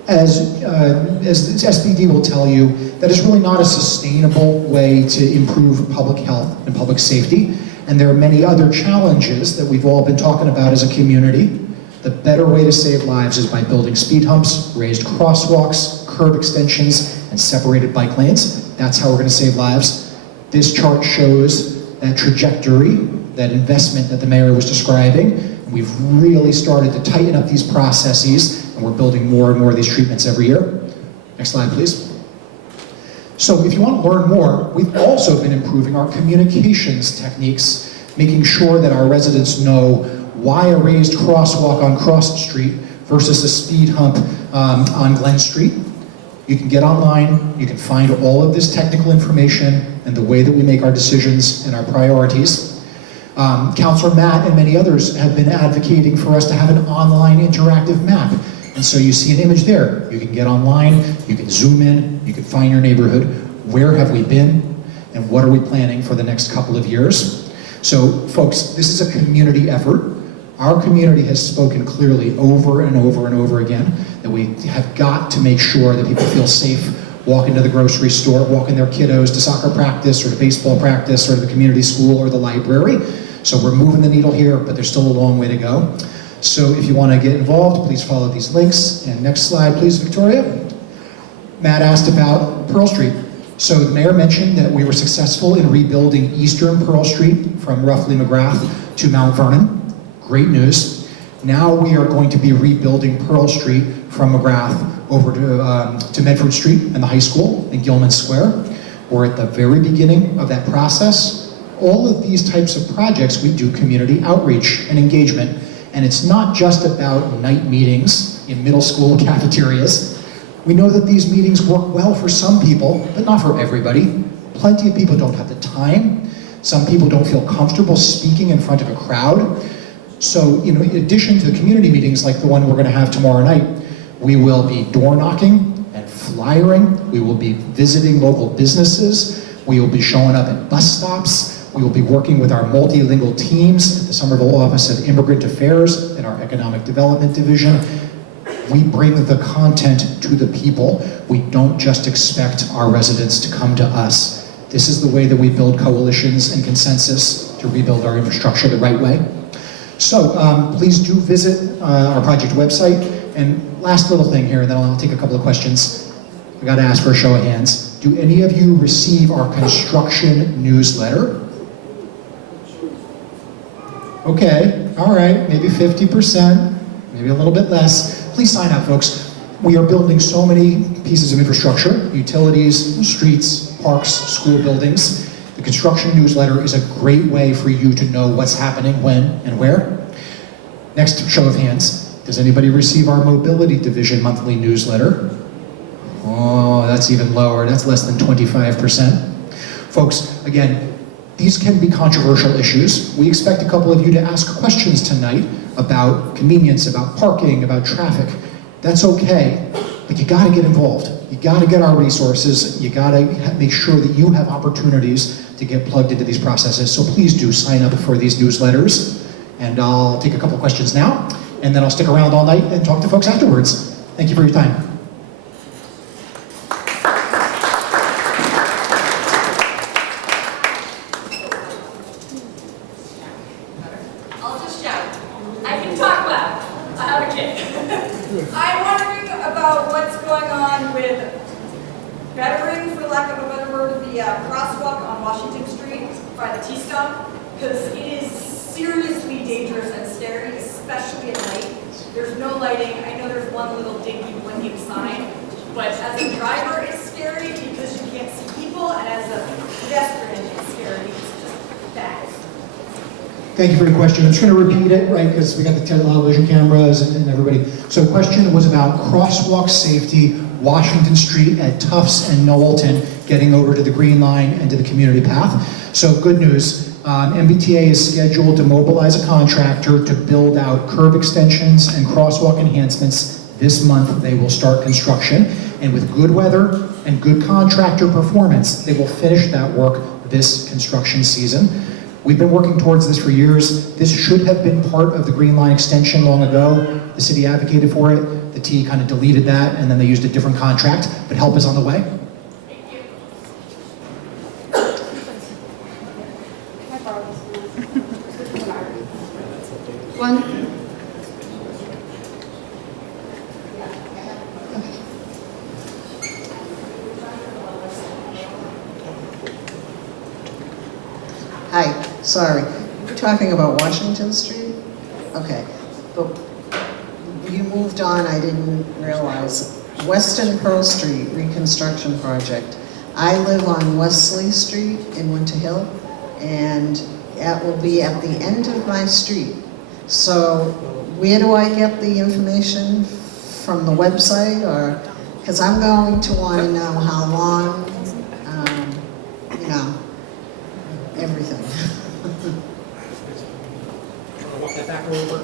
As SPD will tell you, that is really not a sustainable way to improve public health and public safety. And there are many other challenges that we've all been talking about as a community. The better way to save lives is by building speed humps, raised crosswalks, curb extensions, and separated bike lanes. That's how we're going to save lives. This chart shows that trajectory, that investment that the mayor was describing. We've really started to tighten up these processes, and we're building more and more of these treatments every year. Next slide, please. So if you want to learn more, we've also been improving our communications techniques, making sure that our residents know why a raised crosswalk on Cross Street versus a speed hump on Glen Street. You can get online, you can find all of this technical information and the way that we make our decisions and our priorities. Councilor Matt and many others have been advocating for us to have an online interactive map. And so you see an image there. You can get online, you can zoom in, you can find your neighborhood. Where have we been? And what are we planning for the next couple of years? So folks, this is a community effort. Our community has spoken clearly over and over and over again that we have got to make sure that people feel safe walking to the grocery store, walking their kiddos to soccer practice or to baseball practice or to the community school or the library. So we're moving the needle here, but there's still a long way to go. So if you want to get involved, please follow these links. And next slide, please, Victoria. Matt asked about Pearl Street. So the mayor mentioned that we were successful in rebuilding Eastern Pearl Street from roughly McGrath to Mount Vernon. Great news. Now we are going to be rebuilding Pearl Street from McGrath over to Medford Street and the high school in Gilman Square. We're at the very beginning of that process. All of these types of projects, we do community outreach and engagement. And it's not just about night meetings in middle school cafeterias. We know that these meetings work well for some people, but not for everybody. Plenty of people don't have the time. Some people don't feel comfortable speaking in front of a crowd. So, in addition to the community meetings like the one we're going to have tomorrow night, we will be door knocking and flyering. We will be visiting local businesses. We will be showing up at bus stops. We will be working with our multilingual teams at the Somerville Office of Immigrant Affairs and our Economic Development Division. We bring the content to the people. We don't just expect our residents to come to us. This is the way that we build coalitions and consensus to rebuild our infrastructure the right way. So please do visit our project website. And last little thing here, and then I'll take a couple of questions. I got to ask for a show of hands. Do any of you receive our construction newsletter? Okay, all right, maybe 50%, maybe a little bit less. Please sign up, folks. We are building so many pieces of infrastructure, utilities, streets, parks, school buildings. The construction newsletter is a great way for you to know what's happening, when, and where. Next, show of hands. Does anybody receive our mobility division monthly newsletter? Oh, that's even lower. That's less than 25%. Folks, again, these can be controversial issues. We expect a couple of you to ask questions tonight about convenience, about parking, about traffic. That's okay, but you gotta get involved. you gotta get our resources, you gotta make sure that you have opportunities to get plugged into these processes. So please do sign up for these newsletters. And I'll take a couple questions now, and then I'll stick around all night and talk to folks afterwards. Thank you for your time. I'll just shout. I can talk loud. I have a kid. I'm wondering about what's going on with bettering, for lack of a better word, the crosswalk on Washington Street by the T-stop, because it is seriously dangerous and scary, especially at night. There's no lighting. I know there's one little dinky blinking sign, but as a driver, it's scary because you can't see people, and as a pedestrian, it's scary. It's just bad. Thank you for your question. I'm just going to repeat it, right, because we got the television cameras and everybody. So the question was about crosswalk safety, Washington Street at Tufts and Knowlton, getting over to the Green Line and to the community path. So good news. MBTA is scheduled to mobilize a contractor to build out curb extensions and crosswalk enhancements. This month they will start construction, and with good weather and good contractor performance, they will finish that work this construction season. We've been working towards this for years. This should have been part of the Green Line extension long ago. The city advocated for it. The T kind of deleted that, and then they used a different contract, but help is on the way. One. Hi, sorry. We're talking about Washington Street? Okay, but you moved on, I didn't realize. Weston Pearl Street reconstruction project. I live on Wesley Street in Winter Hill, and that will be at the end of my street. So where do I get the information from the website, or, because I'm going to want to know how long, you know, everything. Walk that back over.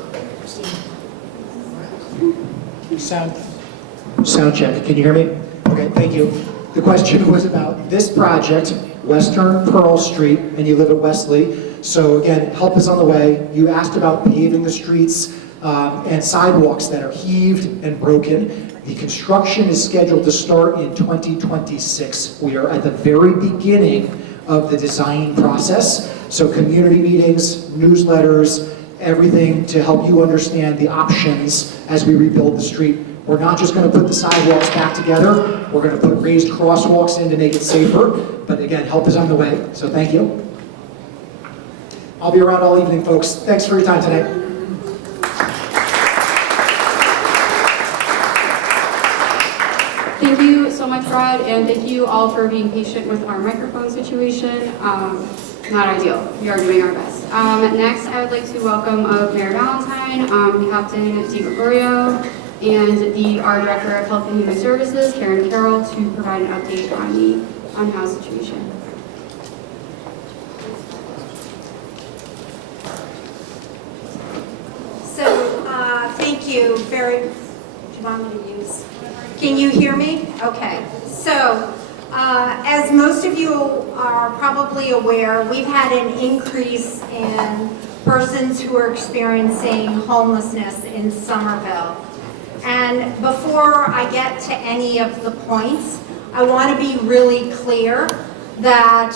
Sound check. Can you hear me? Okay, thank you. The question was about this project, Western Pearl Street, and you live at Wesley. So again, help is on the way. You asked about paving the streets and sidewalks that are heaved and broken. The construction is scheduled to start in 2026. We are at the very beginning of the design process. So community meetings, newsletters, everything to help you understand the options as we rebuild the street. We're not just going to put the sidewalks back together. We're going to put raised crosswalks in to make it safer. But again, help is on the way. So thank you. I'll be around all evening, folks. Thanks for your time tonight. Thank you so much, Rod, and thank you all for being patient with our microphone situation. Not ideal. We are doing our best. Next, I would like to welcome Mayor Valentine, Captain DiGregorio, and our Director of Health and Human Services, Karen Carroll, to provide an update on the unhoused situation. So, thank you very, do you want me to use? Can you hear me? Okay. So, as most of you are probably aware, we've had an increase in persons who are experiencing homelessness in Somerville. And before I get to any of the points, I want to be really clear that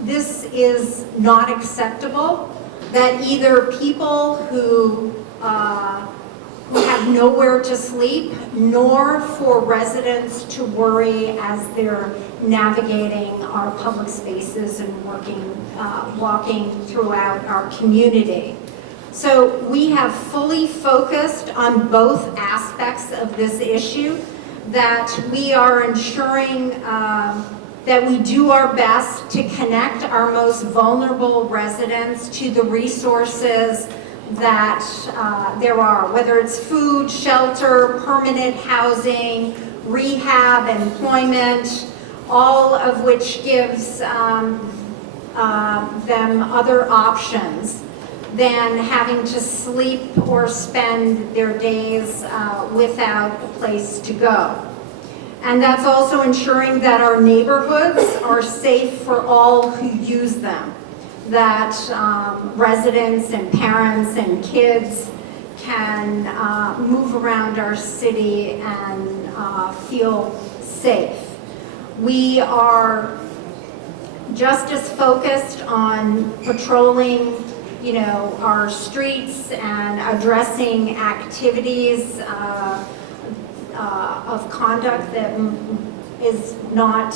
this is not acceptable, that either people who have nowhere to sleep, nor for residents to worry as they're navigating our public spaces and walking throughout our community. So we have fully focused on both aspects of this issue, that we are ensuring that we do our best to connect our most vulnerable residents to the resources that there are, whether it's food, shelter, permanent housing, rehab, employment, all of which gives them other options than having to sleep or spend their days without a place to go. And that's also ensuring that our neighborhoods are safe for all who use them, that residents and parents and kids can move around our city and feel safe. We are just as focused on patrolling, you know, our streets and addressing activities of conduct that is not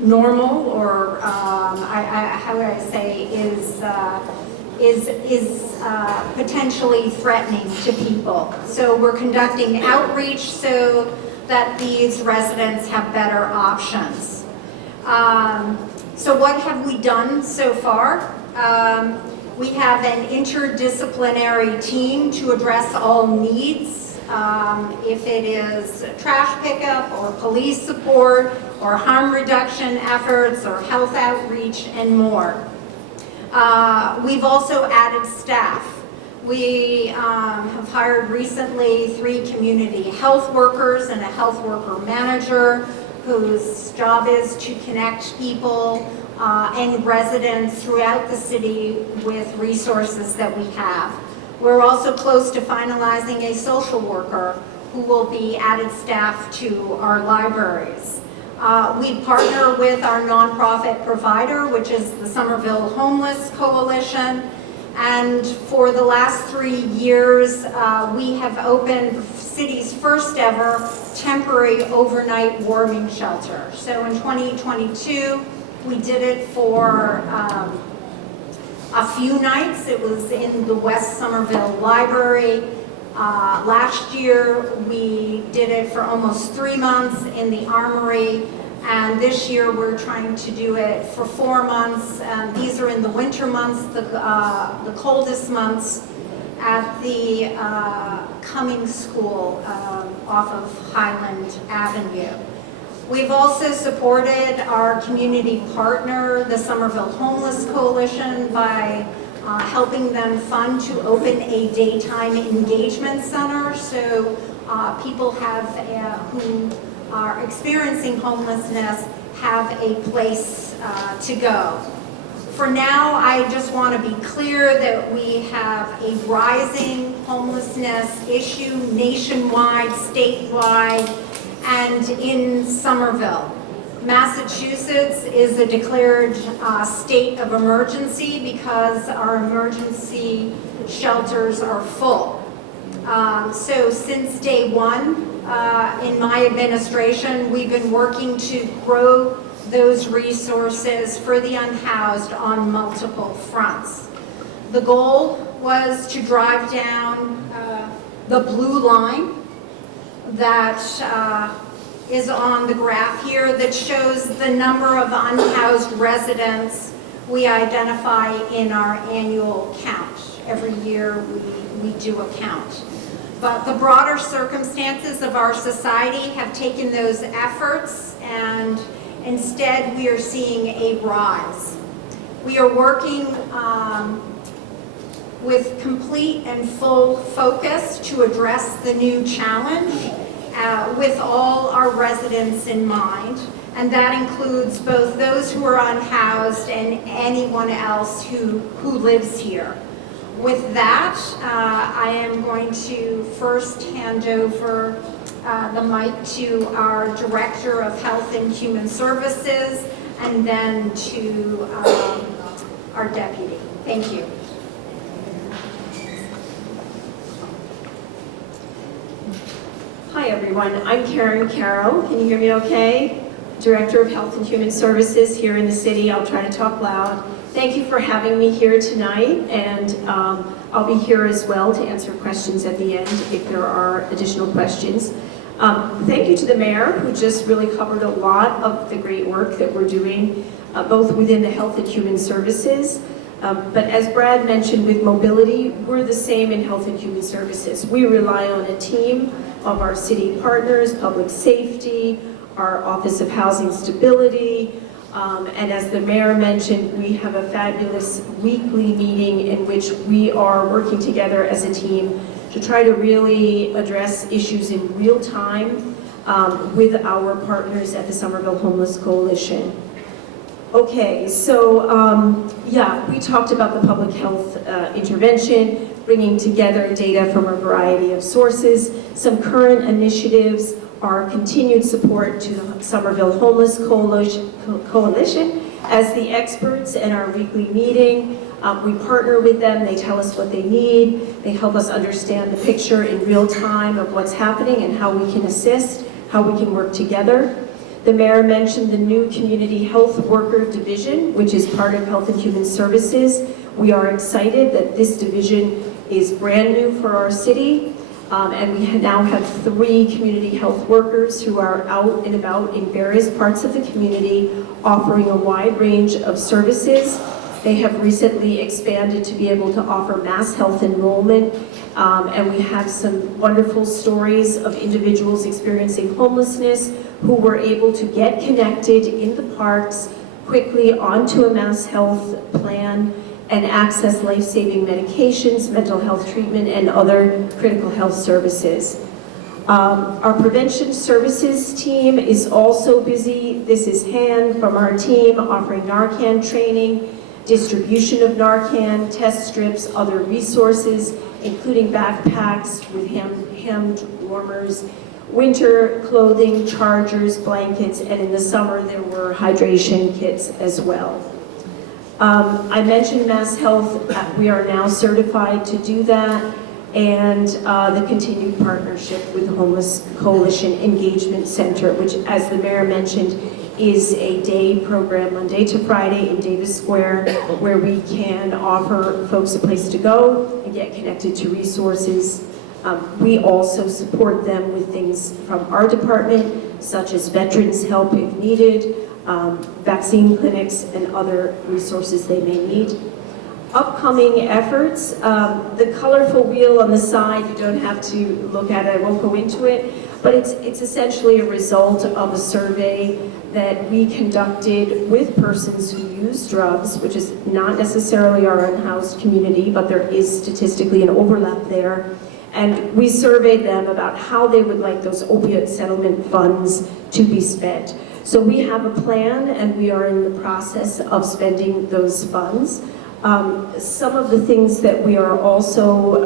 normal, or how would I say, is potentially threatening to people. So we're conducting outreach so that these residents have better options. So what have we done so far? We have an interdisciplinary team to address all needs. If it is trash pickup or police support or harm reduction efforts or health outreach and more. We've also added staff. We have hired recently 3 community health workers and a health worker manager whose job is to connect people and residents throughout the city with resources that we have. We're also close to finalizing a social worker who will be added staff to our libraries. We partner with our nonprofit provider, which is the Somerville Homeless Coalition, and for the last 3 years, we have opened the city's first ever temporary overnight warming shelter. So in 2022, we did it for a few nights. It was in the West Somerville Library. Last year, we did it for almost 3 months in the Armory, and this year we're trying to do it for 4 months. These are in the winter months, the coldest months, at the Cummings School off of Highland Avenue. We've also supported our community partner, the Somerville Homeless Coalition, by helping them fund to open a daytime engagement center, so people who are experiencing homelessness have a place to go. For now, I just want to be clear that we have a rising homelessness issue nationwide, statewide, and in Somerville. Massachusetts is a declared state of emergency because our emergency shelters are full. So since day one in my administration, we've been working to grow those resources for the unhoused on multiple fronts. The goal was to drive down the blue line that is on the graph here that shows the number of unhoused residents we identify in our annual count. Every year we do a count. But the broader circumstances of our society have taken those efforts, and instead we are seeing a rise. We are working with complete and full focus to address the new challenge with all our residents in mind, and that includes both those who are unhoused and anyone else who lives here. With that, I am going to first hand over the mic to our Director of Health and Human Services, and then to our Deputy. Thank you. Hi everyone, I'm Karen Carroll. Can you hear me okay? Director of Health and Human Services here in the city. I'll try to talk loud. Thank you for having me here tonight, and I'll be here as well to answer questions at the end if there are additional questions. Thank you to the mayor, who just really covered a lot of the great work that we're doing, both within the Health and Human Services. But as Brad mentioned with mobility, we're the same in Health and Human Services. We rely on a team of our city partners, public safety, our Office of Housing Stability, and as the mayor mentioned, we have a fabulous weekly meeting in which we are working together as a team to try to really address issues in real time with our partners at the Somerville Homeless Coalition. Okay, so yeah, we talked about the public health intervention, bringing together data from a variety of sources. Some current initiatives are continued support to the Somerville Homeless Coalition as the experts in our weekly meeting. We partner with them, they tell us what they need, they help us understand the picture in real time of what's happening and how we can assist, how we can work together. The mayor mentioned the new Community Health Worker Division, which is part of Health and Human Services. We are excited that this division is brand new for our city, and we now have 3 community health workers who are out and about in various parts of the community offering a wide range of services. They have recently expanded to be able to offer mass health enrollment, and we have some wonderful stories of individuals experiencing homelessness who were able to get connected in the parks quickly onto a mass health plan and access life-saving medications, mental health treatment, and other critical health services. Our prevention services team is also busy. This is Han from our team offering Narcan training, distribution of Narcan, test strips, other resources, including backpacks with hemmed warmers, winter clothing, chargers, blankets, and in the summer there were hydration kits as well. I mentioned Mass Health. We are now certified to do that, and the continued partnership with the Homeless Coalition Engagement Center, which, as the mayor mentioned, is a day program Monday to Friday in Davis Square where we can offer folks a place to go and get connected to resources. We also support them with things from our department, such as veterans help if needed, vaccine clinics, and other resources they may need. Upcoming efforts, the colorful wheel on the side, you don't have to look at it, I won't go into it, but it's essentially a result of a survey that we conducted with persons who use drugs, which is not necessarily our unhoused community, but there is statistically an overlap there. And we surveyed them about how they would like those opiate settlement funds to be spent. So we have a plan, and we are in the process of spending those funds. Some of the things that we are also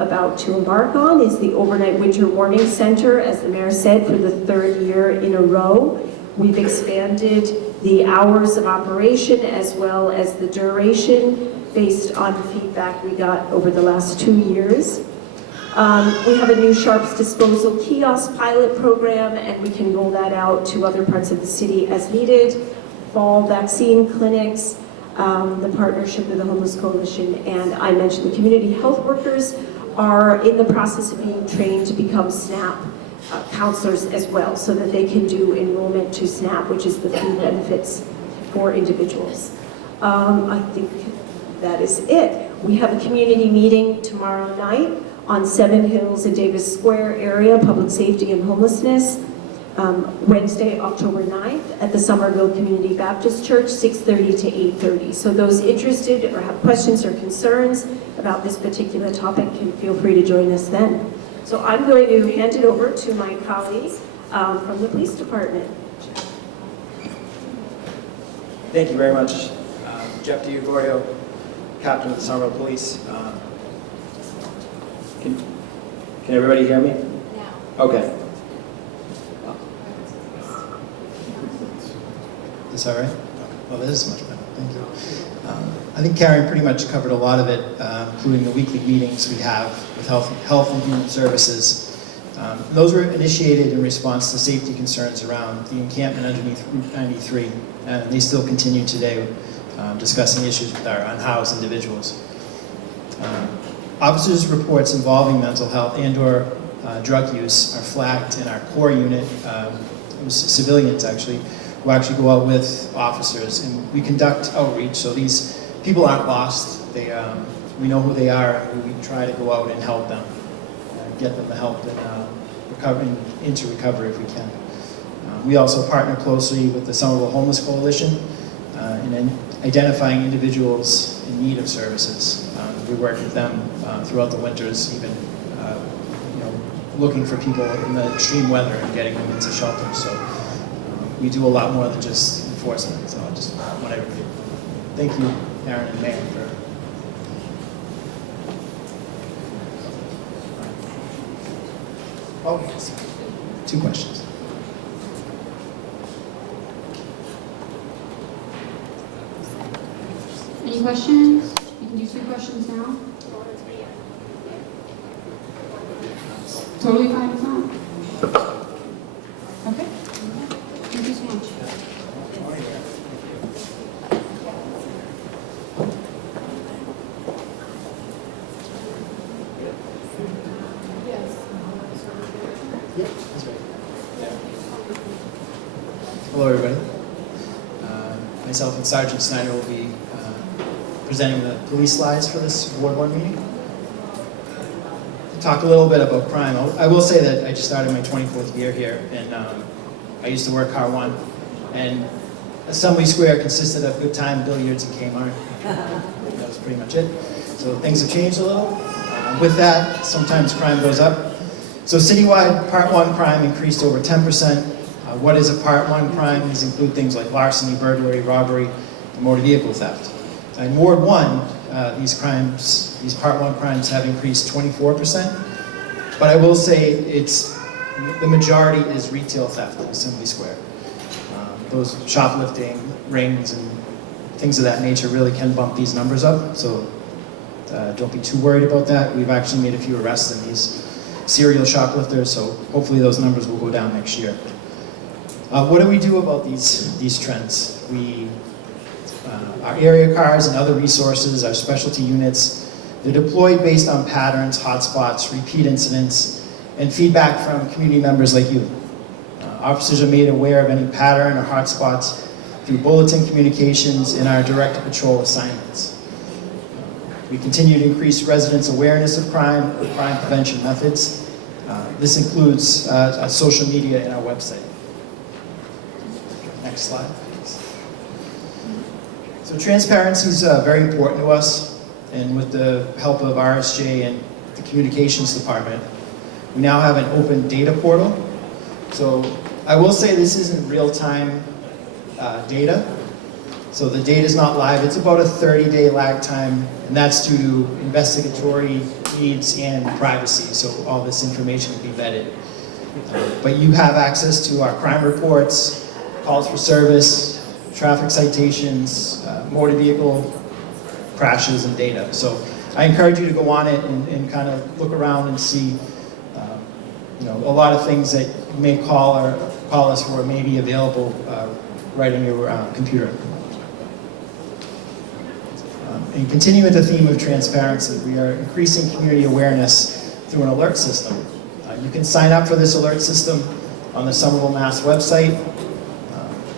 about to embark on is the Overnight Winter Warming Center, as the mayor said, for the 3rd year in a row. We've expanded the hours of operation as well as the duration based on feedback we got over the last 2 years. We have a new Sharps Disposal Kiosk pilot program, and we can roll that out to other parts of the city as needed. Fall vaccine clinics, the partnership with the Homeless Coalition, and I mentioned the community health workers are in the process of being trained to become SNAP counselors as well, so that they can do enrollment to SNAP, which is the food benefits for individuals. I think that is it. We have a community meeting tomorrow night on 7 Hills in Davis Square area, public safety and homelessness. Wednesday, October 9th at the Somerville Community Baptist Church, 6:30 to 8:30. So those interested or have questions or concerns about this particular topic can feel free to join us then. So I'm going to hand it over to my colleague from the police department. Thank you very much. Jeff DiGregorio, Captain of the Somerville Police. Can everybody hear me? Yeah. Okay. Is that right? Well, that is much better. Thank you. I think Karen pretty much covered a lot of it, including the weekly meetings we have with Health and Human Services. Those were initiated in response to safety concerns around the encampment underneath Route 93, and they still continue today, discussing issues with our unhoused individuals. Officers' reports involving mental health and/or drug use are flagged in our core unit, civilians actually, who actually go out with officers, and we conduct outreach, so these people aren't lost. We know who they are, and we try to go out and help them, get them the help and into recovery if we can. We also partner closely with the Somerville Homeless Coalition in identifying individuals in need of services. We work with them throughout the winters, even looking for people in the extreme weather and getting them into shelter. So we do a lot more than just enforcement. So I just want everybody. Thank you, Aaron and Mayor, for. Oh, yes. 2 questions. Any questions? You can do 2 questions now. Totally fine if not. Okay. Thank you so much. Hello, everybody. Myself and Sergeant Snyder will be presenting the police slides for this Ward 1 meeting. Talk a little bit about crime. I will say that I just started my 24th year here, and I used to work Car 1, and Assembly Square consisted of Good Time, billiards, and Kmart. That was pretty much it. So things have changed a little. With that, sometimes crime goes up. So citywide, Part 1 crime increased over 10%. What is a Part 1 crime? These include things like larceny, burglary, robbery, and motor vehicle theft. In Ward 1, these Part 1 crimes have increased 24%. But I will say the majority is retail theft in Assembly Square. Those shoplifting, rings, and things of that nature really can bump these numbers up. So don't be too worried about that. We've actually made a few arrests in these serial shoplifters, so hopefully those numbers will go down next year. What do we do about these trends? Our area cars and other resources, our specialty units, they're deployed based on patterns, hotspots, repeat incidents, and feedback from community members like you. Officers are made aware of any pattern or hotspots through bulletin communications and our direct patrol assignments. We continue to increase residents' awareness of crime with crime prevention methods. This includes social media and our website. Next slide, please. So transparency is very important to us, and with the help of RSJ and the communications department, we now have an open data portal. So I will say this isn't real-time data. So the data is not live. It's about a 30-day lag time, and that's due to investigatory needs and privacy. So all this information will be vetted. But you have access to our crime reports, calls for service, traffic citations, motor vehicle crashes, and data. So I encourage you to go on it and kind of look around and see a lot of things that you may call us for may be available right on your computer. And continuing the theme of transparency, we are increasing community awareness through an alert system. You can sign up for this alert system on the Somerville, Mass website.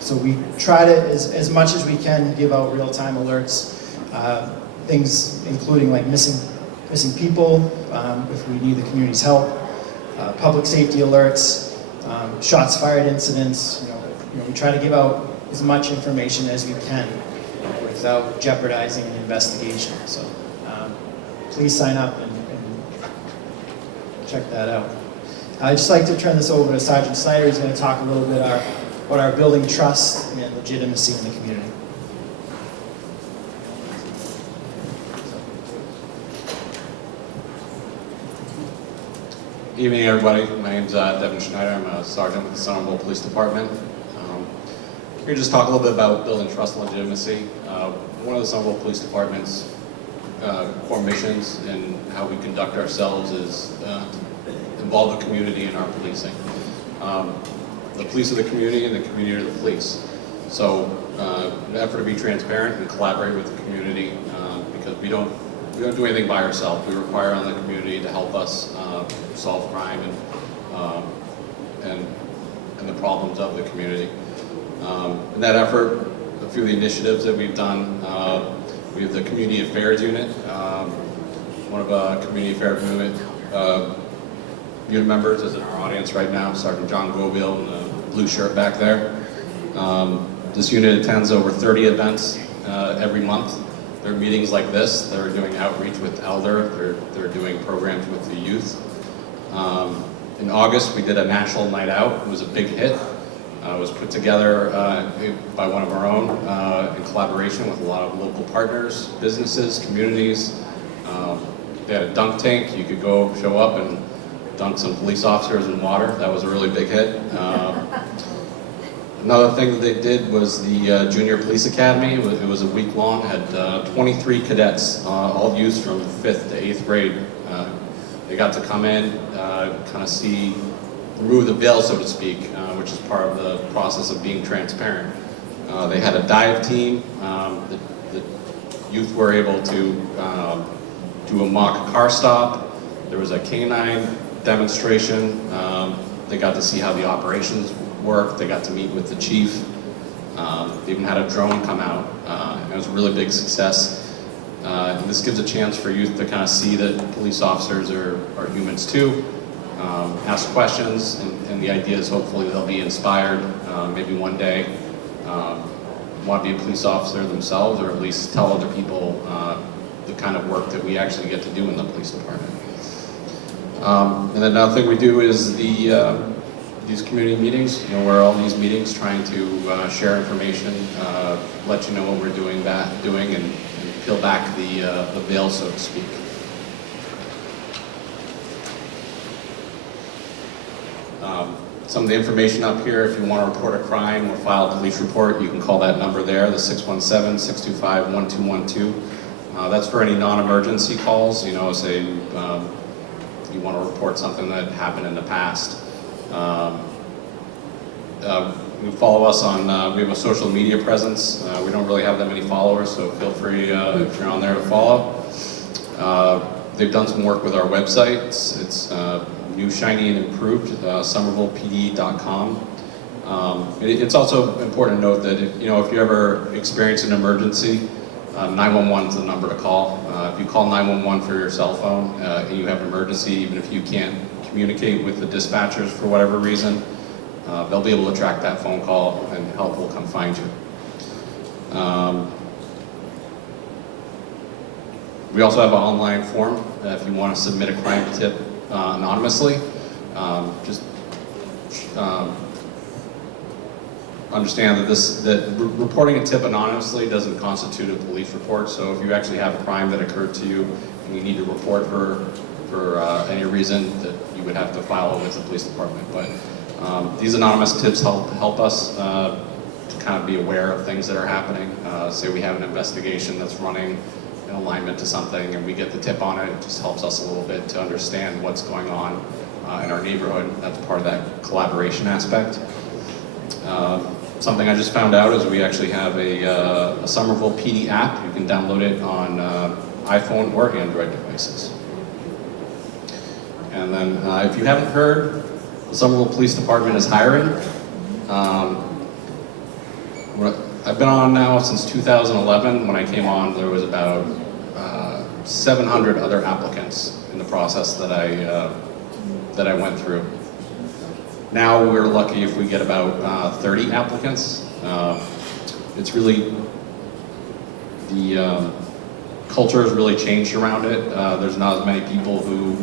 So we try to, as much as we can, give out real-time alerts, things including like missing people, if we need the community's help, public safety alerts, shots fired incidents. We try to give out as much information as we can without jeopardizing an investigation. So please sign up and check that out. I'd just like to turn this over to Sergeant Snyder. He's going to talk a little bit about our building trust and legitimacy in the community. Good evening, everybody. My name's Devin Schneider. I'm a sergeant with the Somerville Police Department. Here to just talk a little bit about building trust and legitimacy. One of the Somerville Police Department's core missions and how we conduct ourselves is involve the community in our policing. The police are the community and the community are the police. So an effort to be transparent and collaborate with the community because we don't do anything by ourselves. We require on the community to help us solve crime and the problems of the community. In that effort, a few of the initiatives that we've done, we have the Community Affairs Unit, one of our Community Affairs unit members is in our audience right now, Sergeant John Gobiel in the blue shirt back there. This unit attends over 30 events every month. There are meetings like this. They're doing outreach with elder. They're doing programs with the youth. In August, we did a national night out. It was a big hit. It was put together by one of our own in collaboration with a lot of local partners, businesses, communities. They had a dunk tank. You could go show up and dunk some police officers in water. That was a really big hit. Another thing that they did was the Junior Police Academy. It was a week long, had 23 cadets, all youths from 5th to 8th grade. They got to come in, kind of see, remove the veil, so to speak, which is part of the process of being transparent. They had a dive team. The youth were able to do a mock car stop. There was a canine demonstration. They got to see how the operations work. They got to meet with the chief. They even had a drone come out. It was a really big success. And this gives a chance for youth to kind of see that police officers are humans too, ask questions, and the idea is hopefully they'll be inspired, maybe one day want to be a police officer themselves, or at least tell other people the kind of work that we actually get to do in the police department. And then another thing we do is these community meetings. You know, we're all these meetings trying to share information, let you know what we're doing, and peel back the veil, so to speak. Some of the information up here, if you want to report a crime or file a police report, you can call that number there, the 617-625-1212. That's for any non-emergency calls, you know, say you want to report something that happened in the past. You follow us on, we have a social media presence. We don't really have that many followers, so feel free if you're on there to follow. They've done some work with our website. It's new, shiny, and improved, somervillepd.com. It's also important to note that if you ever experience an emergency, 911 is the number to call. If you call 911 for your cell phone and you have an emergency, even if you can't communicate with the dispatchers for whatever reason, they'll be able to track that phone call and help will come find you. We also have an online form if you want to submit a crime tip anonymously. Understand that reporting a tip anonymously doesn't constitute a police report. So if you actually have a crime that occurred to you and you need to report for any reason, that you would have to file it with the police department. But these anonymous tips help us to kind of be aware of things that are happening. Say we have an investigation that's running in alignment to something and we get the tip on it, it just helps us a little bit to understand what's going on in our neighborhood. That's part of that collaboration aspect. Something I just found out is we actually have a Somerville PD app. You can download it on iPhone or Android devices. And then if you haven't heard, the Somerville Police Department is hiring. I've been on now since 2011. When I came on, there was about 700 other applicants in the process that I went through. Now we're lucky if we get about 30 applicants. It's really, the culture has really changed around it. There's not as many people who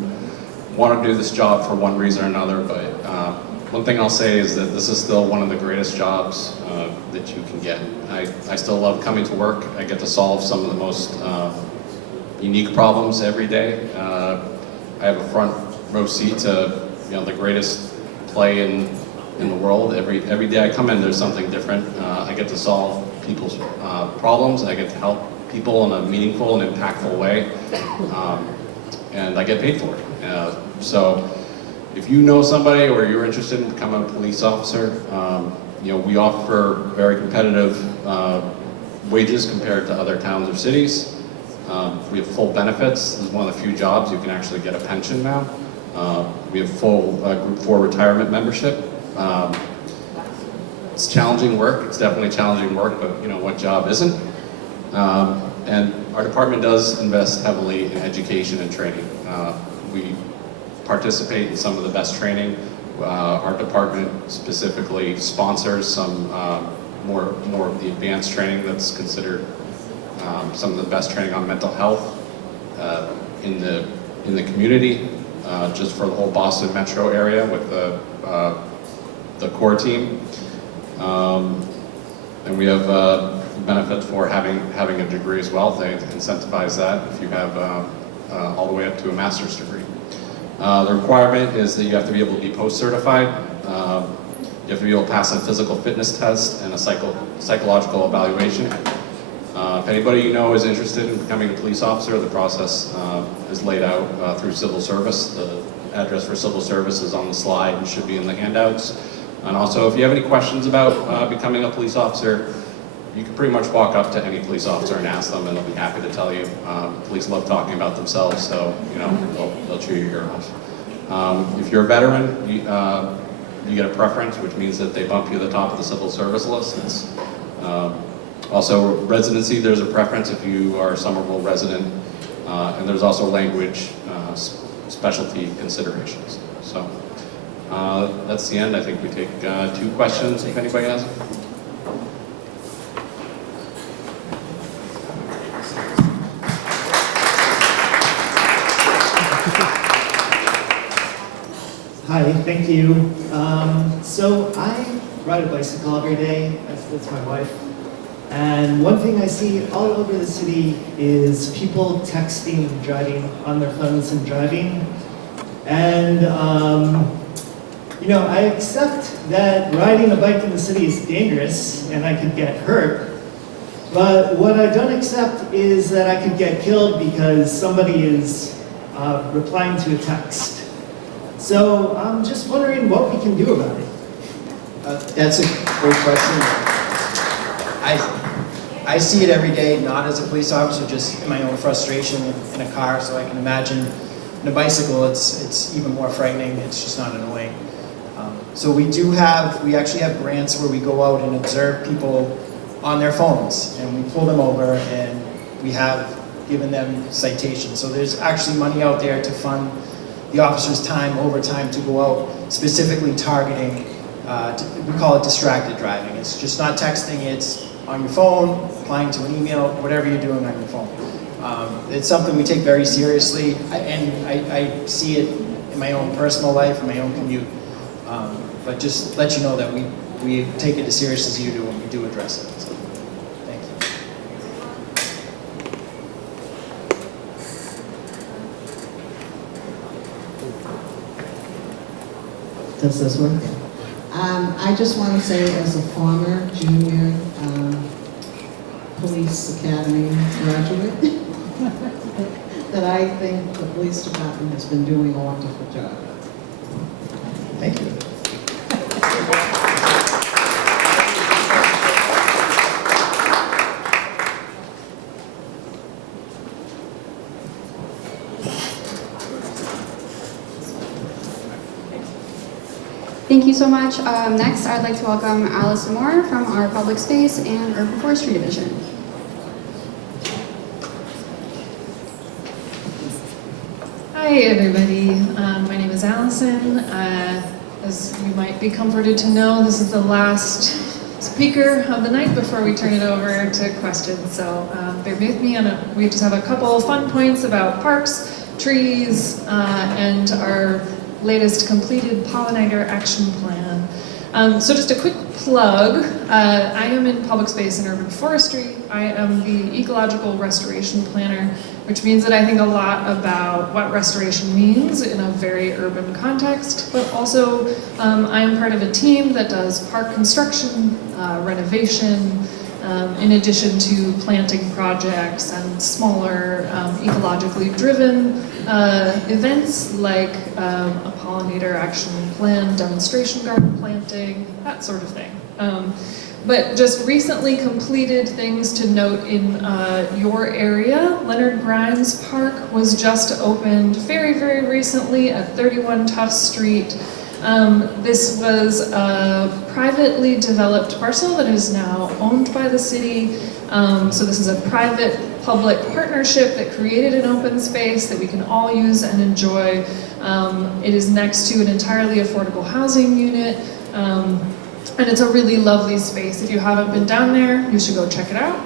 want to do this job for one reason or another, but one thing I'll say is that this is still one of the greatest jobs that you can get. I still love coming to work. I get to solve some of the most unique problems every day. I have a front row seat to the greatest play in the world. Every day I come in, there's something different. I get to solve people's problems. I get to help people in a meaningful and impactful way, and I get paid for it. So if you know somebody or you're interested in becoming a police officer, we offer very competitive wages compared to other towns or cities. We have full benefits. This is one of the few jobs you can actually get a pension now. We have full Group 4 retirement membership. It's challenging work. It's definitely challenging work, but what job isn't? And our department does invest heavily in education and training. We participate in some of the best training. Our department specifically sponsors some more of the advanced training that's considered some of the best training on mental health in the community. just for the whole Boston metro area with the core team. And we have benefits for having a degree as well. They incentivize that if you have all the way up to a master's degree. The requirement is that you have to be able to be post-certified. You have to be able to pass a physical fitness test and a psychological evaluation. If anybody you know is interested in becoming a police officer, the process is laid out through civil service. The address for civil service is on the slide and should be in the handouts. And also, if you have any questions about becoming a police officer, you can pretty much walk up to any police officer and ask them, and they'll be happy to tell you. Police love talking about themselves, so they'll chew your ear off. If you're a veteran, you get a preference, which means that they bump you to the top of the civil service list. It's, also, residency, there's a preference if you are a Somerville resident, and there's also language specialty considerations. So that's the end. I think we take 2 questions if anybody has them. Hi, thank you. So I ride a bicycle every day, that's my wife. And one thing I see all over the city is people texting and driving on their phones and driving. And, I accept that riding a bike in the city is dangerous and I could get hurt. But what I don't accept is that I could get killed because somebody is replying to a text. So I'm just wondering what we can do about it. That's a great question. I see it every day, not as a police officer, just in my own frustration in a car, so I can imagine in a bicycle it's even more frightening, it's just not annoying. So we actually have grants where we go out and observe people on their phones, and we pull them over and we have given them citations. So there's actually money out there to fund the officer's time, overtime, to go out specifically targeting, we call it distracted driving. It's just not texting, it's on your phone, replying to an email, whatever you're doing on your phone. It's something we take very seriously, and I see it in my own personal life, in my own commute. But just let you know that we take it as serious as you do when we do address it. So, thank you. Does this work? I just want to say, as a former junior police academy graduate, that I think the police department has been doing a wonderful job. Thank you. Thank you so much. Next, I'd like to welcome Allison Moore from our Public Space and Urban Forestry Division. Hi, everybody. My name is Allison. As you might be comforted to know, this is the last speaker of the night before we turn it over to questions. So bear with me. We just have a couple of fun points about parks, trees, and our latest completed pollinator action plan. So just a quick plug. I am in public space and urban forestry. I am the ecological restoration planner, which means that I think a lot about what restoration means in a very urban context, but also I am part of a team that does park construction, renovation, in addition to planting projects and smaller ecologically driven events like a pollinator action plan, demonstration garden planting, that sort of thing. But just recently completed things to note in your area. Leonard Grimes Park was just opened very, very recently at 31 Tufts Street. This was a privately developed parcel that is now owned by the city. So this is a private-public partnership that created an open space that we can all use and enjoy. It is next to an entirely affordable housing unit. And it's a really lovely space. If you haven't been down there, you should go check it out.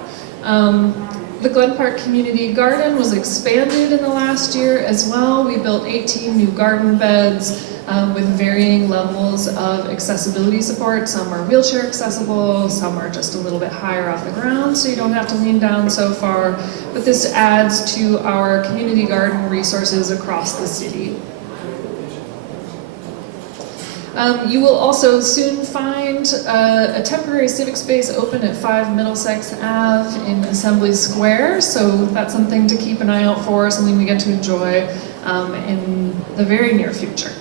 The Glen Park Community Garden was expanded in the last year as well. We built 18 new garden beds with varying levels of accessibility support. Some are wheelchair accessible, some are just a little bit higher off the ground, so you don't have to lean down so far. But this adds to our community garden resources across the city. You will also soon find a temporary civic space open at 5 Middlesex Ave in Assembly Square, so that's something to keep an eye out for, something we get to enjoy in the very near future.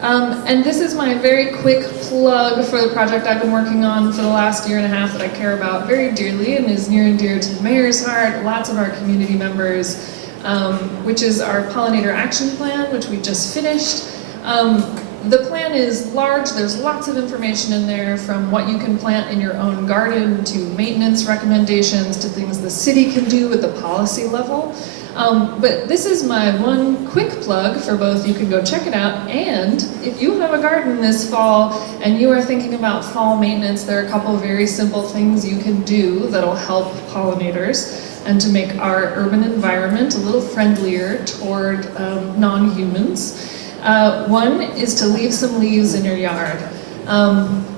And this is my very quick plug for the project I've been working on for the last year and a half that I care about very dearly and is near and dear to the mayor's heart, lots of our community members, which is our Pollinator Action Plan, which we just finished. The plan is large, there's lots of information in there, from what you can plant in your own garden to maintenance recommendations to things the city can do at the policy level. But this is my one quick plug for both. You can go check it out, and if you have a garden this fall and you are thinking about fall maintenance, there are a couple of very simple things you can do that'll help pollinators and to make our urban environment a little friendlier toward non-humans. One is to leave some leaves in your yard.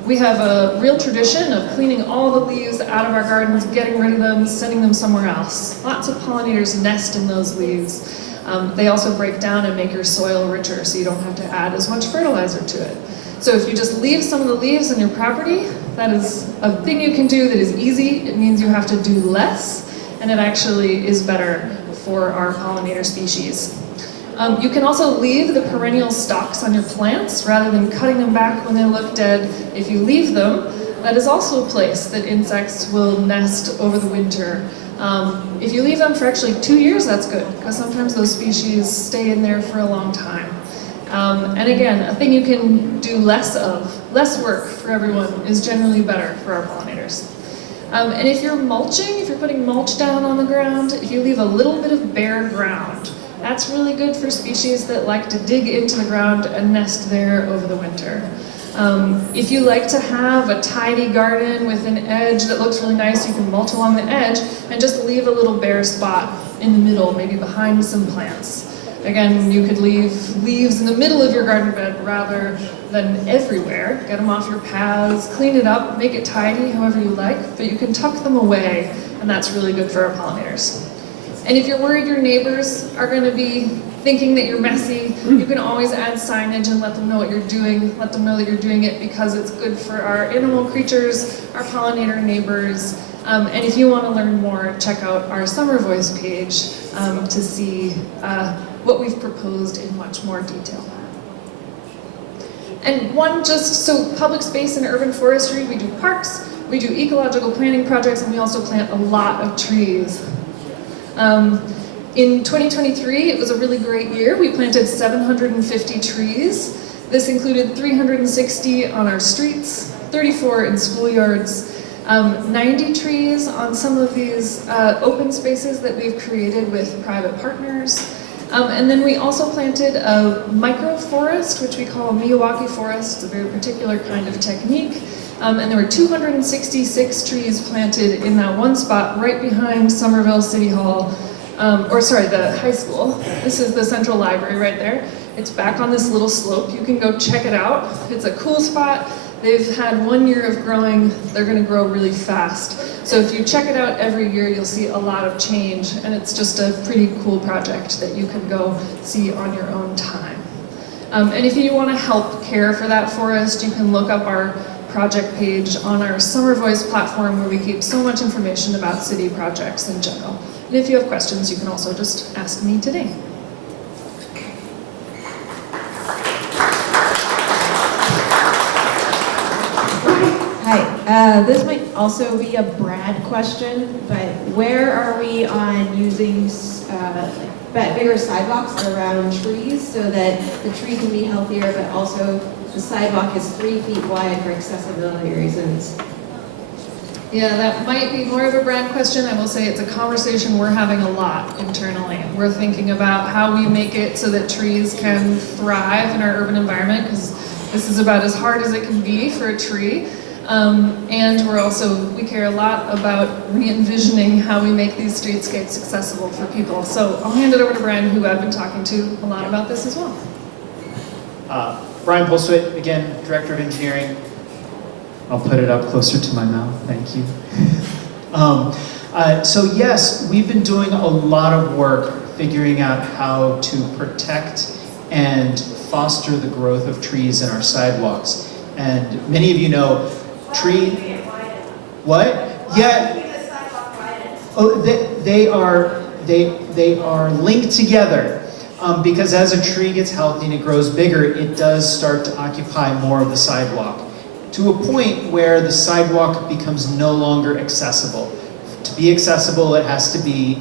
We have a real tradition of cleaning all the leaves out of our gardens, getting rid of them, sending them somewhere else. Lots of pollinators nest in those leaves. They also break down and make your soil richer, so you don't have to add as much fertilizer to it. So if you just leave some of the leaves on your property, that is a thing you can do that is easy. It means you have to do less, and it actually is better for our pollinator species. You can also leave the perennial stalks on your plants rather than cutting them back when they look dead. If you leave them, that is also a place that insects will nest over the winter. If you leave them for actually 2 years, that's good, because sometimes those species stay in there for a long time. And again, a thing you can do less of, less work for everyone, is generally better for our pollinators. And if you're mulching, if you're putting mulch down on the ground, if you leave a little bit of bare ground, that's really good for species that like to dig into the ground and nest there over the winter. If you like to have a tidy garden with an edge that looks really nice, you can mulch along the edge and just leave a little bare spot in the middle, maybe behind some plants. Again, you could leave leaves in the middle of your garden bed rather than everywhere. Get them off your paths, clean it up, make it tidy however you like, but you can tuck them away, and that's really good for our pollinators. And if you're worried your neighbors are going to be thinking that you're messy, you can always add signage and let them know what you're doing. Let them know that you're doing it because it's good for our animal creatures, our pollinator neighbors. And if you want to learn more, check out our Summer Voice page to see what we've proposed in much more detail. And so public space and urban forestry, we do parks, we do ecological planning projects, and we also plant a lot of trees. In 2023, it was a really great year. We planted 750 trees. This included 360 on our streets, 34 in schoolyards, 90 trees on some of these open spaces that we've created with private partners. And then we also planted a microforest, which we call Miyawaki forest. It's a very particular kind of technique. And there were 266 trees planted in that one spot right behind Somerville City Hall, the high school. This is the central library right there. It's back on this little slope. You can go check it out. It's a cool spot. They've had 1 year of growing. They're going to grow really fast. So if you check it out every year, you'll see a lot of change, and it's just a pretty cool project that you can go see on your own time. And if you want to help care for that forest, you can look up our project page on our Summer Voice platform, where we keep so much information about city projects in general. And if you have questions, you can also just ask me today. Hi, this might also be a Brad question, but where are we on using bigger sidewalks around trees so that the tree can be healthier, but also the sidewalk is 3 feet wide for accessibility reasons? Yeah, that might be more of a Brad question. I will say it's a conversation we're having a lot internally. We're thinking about how we make it so that trees can thrive in our urban environment, because this is about as hard as it can be for a tree. And we care a lot about re-envisioning how we make these streetscapes accessible for people. So I'll hand it over to Brian, who I've been talking to a lot about this as well. Brian Polswit, again, Director of Engineering. I'll put it up closer to my mouth, thank you. So yes, we've been doing a lot of work figuring out how to protect and foster the growth of trees in our sidewalks. And many of you know, what? Yeah. Oh, they are linked together because as a tree gets healthy and it grows bigger, it does start to occupy more of the sidewalk to a point where the sidewalk becomes no longer accessible. To be accessible, it has to be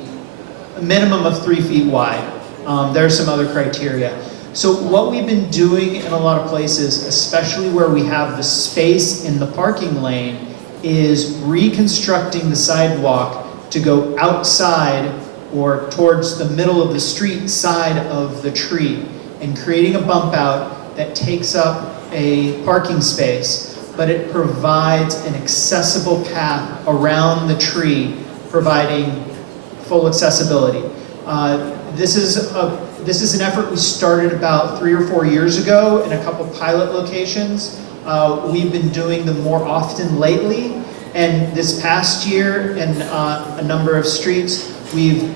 a minimum of 3 feet wide. There are some other criteria. So what we've been doing in a lot of places, especially where we have the space in the parking lane, is reconstructing the sidewalk to go outside or towards the middle of the street side of the tree and creating a bump out that takes up a parking space, but it provides an accessible path around the tree, providing full accessibility. This is an effort we started about 3 or 4 years ago in a couple pilot locations. We've been doing them more often lately, and this past year in a number of streets, we've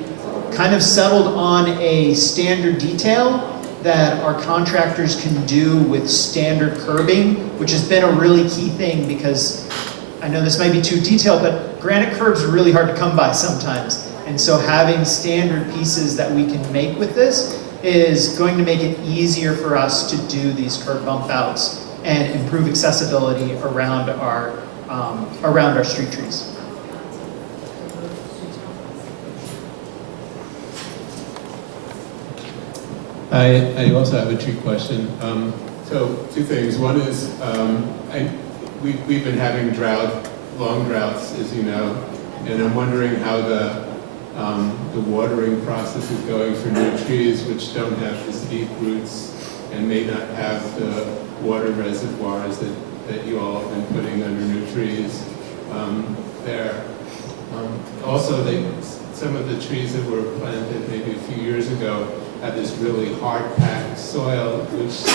kind of settled on a standard detail that our contractors can do with standard curbing, which has been a really key thing because I know this might be too detailed, but granite curbs are really hard to come by sometimes. And so having standard pieces that we can make with this is going to make it easier for us to do these curb bump outs and improve accessibility around our street trees. I also have a tree question. So 2 things. One is we've been having long droughts, as you know, and I'm wondering how the watering process is going for new trees which don't have the deep roots and may not have the water reservoirs that you all have been putting under new trees there. Also, some of the trees that were planted maybe a few years ago have this really hard-packed soil, which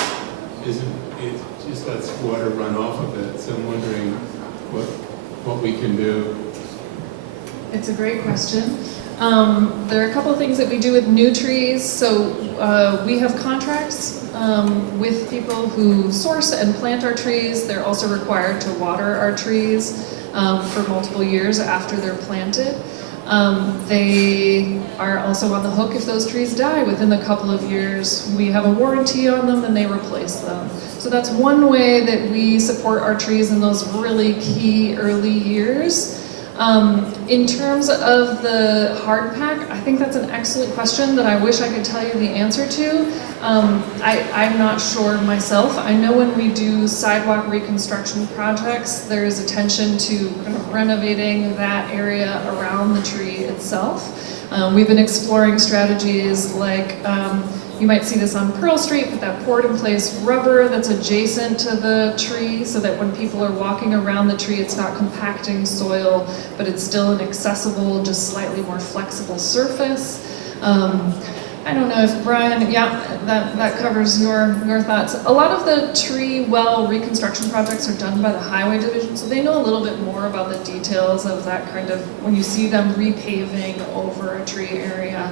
it just lets water run off of it. So I'm wondering what we can do. It's a great question. There are a couple of things that we do with new trees. So we have contracts with people who source and plant our trees. They're also required to water our trees for multiple years after they're planted. They are also on the hook if those trees die within a couple of years. We have a warranty on them and they replace them. So that's one way that we support our trees in those really key early years. In terms of the hard pack, I think that's an excellent question that I wish I could tell you the answer to. I'm not sure myself. I know when we do sidewalk reconstruction projects, there is attention to kind of renovating that area around the tree itself. We've been exploring strategies like, you might see this on Pearl Street, but that poured in place rubber that's adjacent to the tree so that when people are walking around the tree, it's not compacting soil, but it's still an accessible, just slightly more flexible surface. I don't know if Brian, that covers your thoughts. A lot of the tree well reconstruction projects are done by the Highway Division, so they know a little bit more about the details of that kind of, when you see them repaving over a tree area,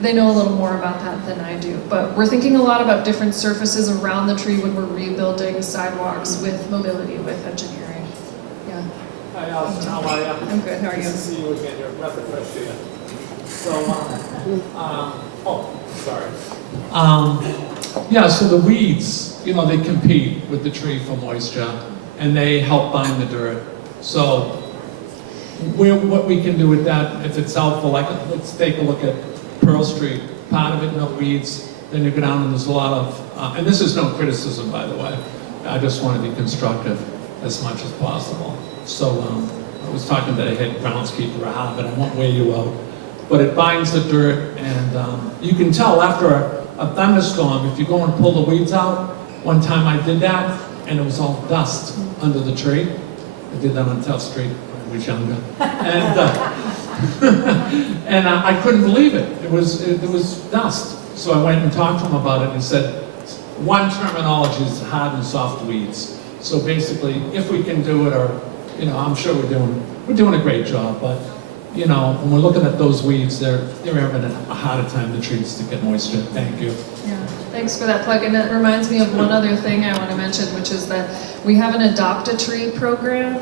they know a little more about that than I do. But we're thinking a lot about different surfaces around the tree when we're rebuilding sidewalks with mobility, with engineering. Yeah. Hi, Allison, how are you? I'm good, how are you? Nice to see you again, you're a breath of fresh air. Yeah, so the weeds, they compete with the tree for moisture, and they help bind the dirt. So what we can do with that, if it's helpful, like let's take a look at Pearl Street, part of it, no weeds, then you go down and there's a lot of, and this is no criticism, by the way, I just want to be constructive as much as possible. So I was talking to the head groundskeeper at Harvard, I won't wear you out, but it binds the dirt, and you can tell after a thunderstorm, if you go and pull the weeds out, one time I did that, and it was all dust under the tree. I did that on Tough Street when I was younger. And, and I couldn't believe it. It was dust. So I went and talked to him about it and said, one terminology is hard and soft weeds. So basically, if we can do it, or, you know, I'm sure we're doing a great job, but, you know, when we're looking at those weeds, they're having a harder time than trees to get moisture. Thank you. Yeah, thanks for that plug. And that reminds me of one other thing I want to mention, which is that we have an Adopt a Tree program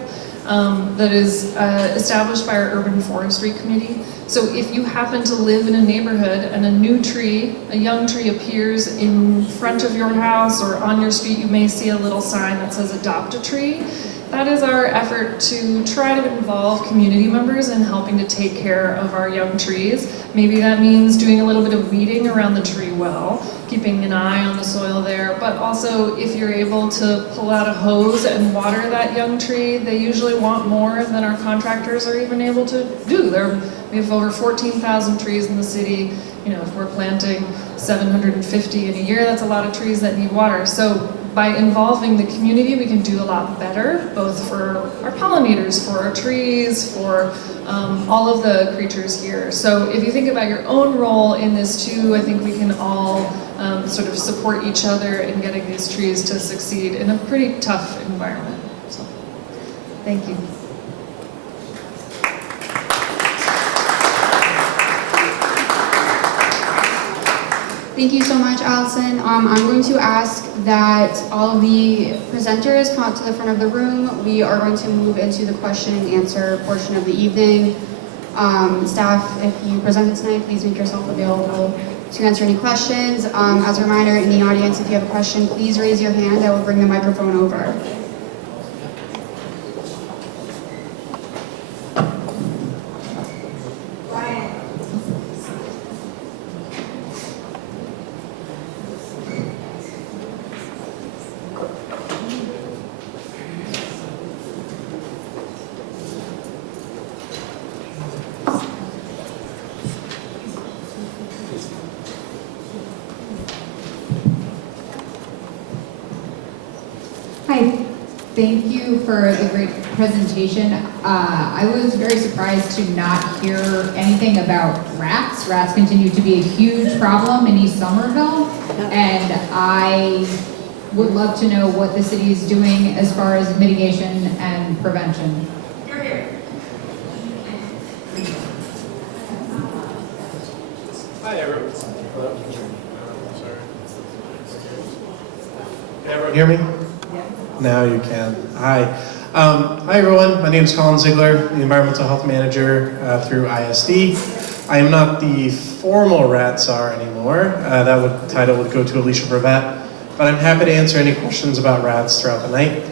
that is established by our Urban Forestry Committee. So if you happen to live in a neighborhood and a new tree, a young tree appears in front of your house or on your street, you may see a little sign that says Adopt a Tree. That is our effort to try to involve community members in helping to take care of our young trees. Maybe that means doing a little bit of weeding around the tree well, keeping an eye on the soil there, but also if you're able to pull out a hose and water that young tree, they usually want more than our contractors are even able to do. We have over 14,000 trees in the city. You know, if we're planting 750 in a year, that's a lot of trees that need water. So by involving the community, we can do a lot better, both for our pollinators, for our trees, for all of the creatures here. So if you think about your own role in this too, I think we can all sort of support each other in getting these trees to succeed in a pretty tough environment. So, thank you. Thank you so much, Allison. I'm going to ask that all of the presenters come up to the front of the room. We are going to move into the question and answer portion of the evening. Staff, if you presented tonight, please make yourself available to answer any questions. As a reminder, in the audience, if you have a question, please raise your hand. I will bring the microphone over. Hi, thank you for the great presentation. I was very surprised to not hear anything about rats. Rats continue to be a huge problem in East Somerville, and I would love to know what the city is doing as far as mitigation and prevention. You're here. Hi, everyone. Hello. Sorry. Can everyone hear me? Now you can. Hi. Hi, everyone. My name is Colin Ziegler, the Environmental Health Manager through ISD. I am not the formal rat czar anymore. Title would go to Alicia Brevet, but I'm happy to answer any questions about rats throughout the night.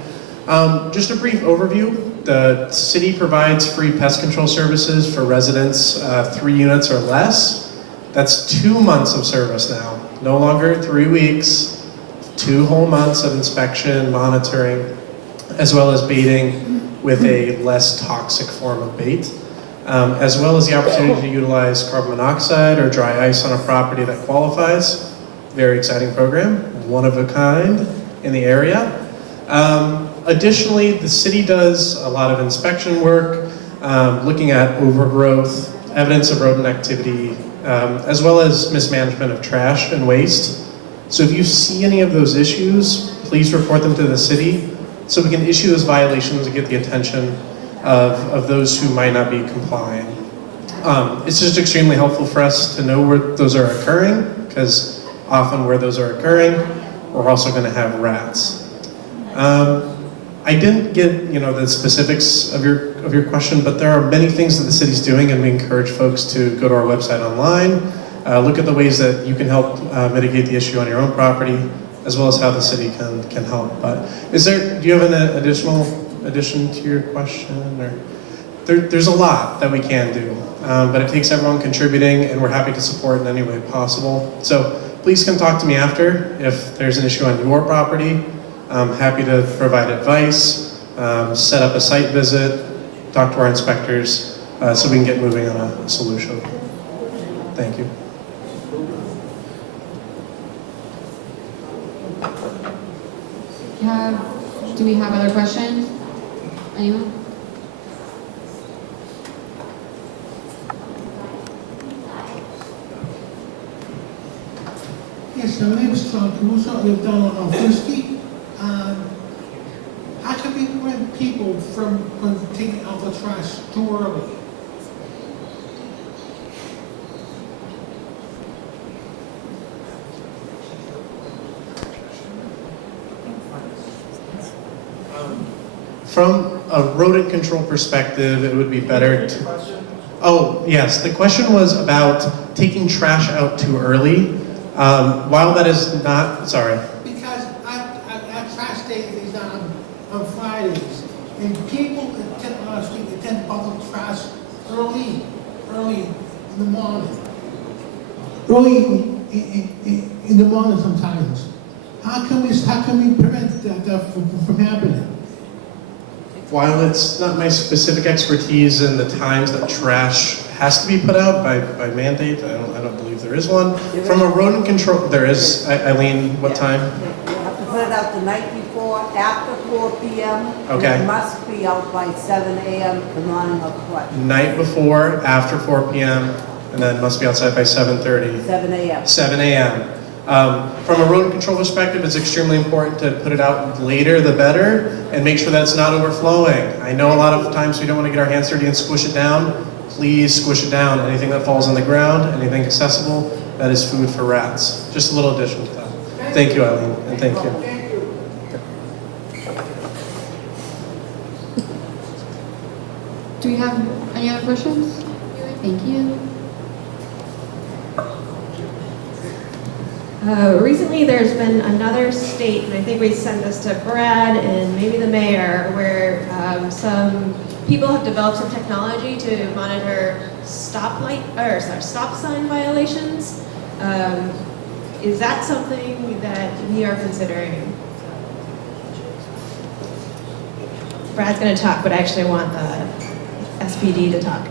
Just a brief overview. The city provides free pest control services for residents 3 units or less. That's 2 months of service now. No longer 3 weeks. 2 whole months of inspection, monitoring, as well as baiting with a less toxic form of bait, as well as the opportunity to utilize carbon monoxide or dry ice on a property that qualifies. Very exciting program, one of a kind in the area. Additionally, the city does a lot of inspection work, looking at overgrowth, evidence of rodent activity, as well as mismanagement of trash and waste. So if you see any of those issues, please report them to the city so we can issue those violations and get the attention of those who might not be complying. It's just extremely helpful for us to know where those are occurring, because often where those are occurring, we're also going to have rats. I didn't get the specifics of your question, but there are many things that the city's doing, and we encourage folks to go to our website online. Look at the ways that you can help mitigate the issue on your own property, as well as how the city can help. But do you have an addition to your question? Or there's a lot that we can do, but it takes everyone contributing, and we're happy to support in any way possible. So please come talk to me after if there's an issue on your property. I'm happy to provide advice, set up a site visit, talk to our inspectors, so we can get moving on a solution. Thank you. We have Do we have other questions? Anyone? Yes, my name is John Caruso. I live down on Frisky. How can we prevent people from taking out the trash too early? From a rodent control perspective, it would be better to... Oh, yes, the question was about taking trash out too early. While that is not, sorry. Because our trash day is on Fridays, and people tend to bundle trash early in the morning. Early in the morning sometimes. How can we prevent that from happening? While it's not my specific expertise in the times that trash has to be put out by mandate, I don't believe there is one. From a rodent control, there is. Eileen, what time? You have to put it out the night before, after 4 p.m. Okay. And it must be out by 7 a.m. the morning of collection. Night before, after 4 p.m., and then must be outside by 7:30. 7 a.m. 7 a.m. From a rodent control perspective, it's extremely important to put it out later, the better, and make sure that it's not overflowing. I know a lot of times we don't want to get our hands dirty and squish it down. Please squish it down. Anything that falls on the ground, anything accessible, that is food for rats. Just a little addition to that. Thank you, Eileen, and thank you. Do we have any other questions? Thank you. Recently, there's been another state, and I think we sent this to Brad and maybe the mayor, where some people have developed some technology to monitor stop sign violations. Is that something that we are considering? Brad's going to talk, but I actually want the SPD to talk.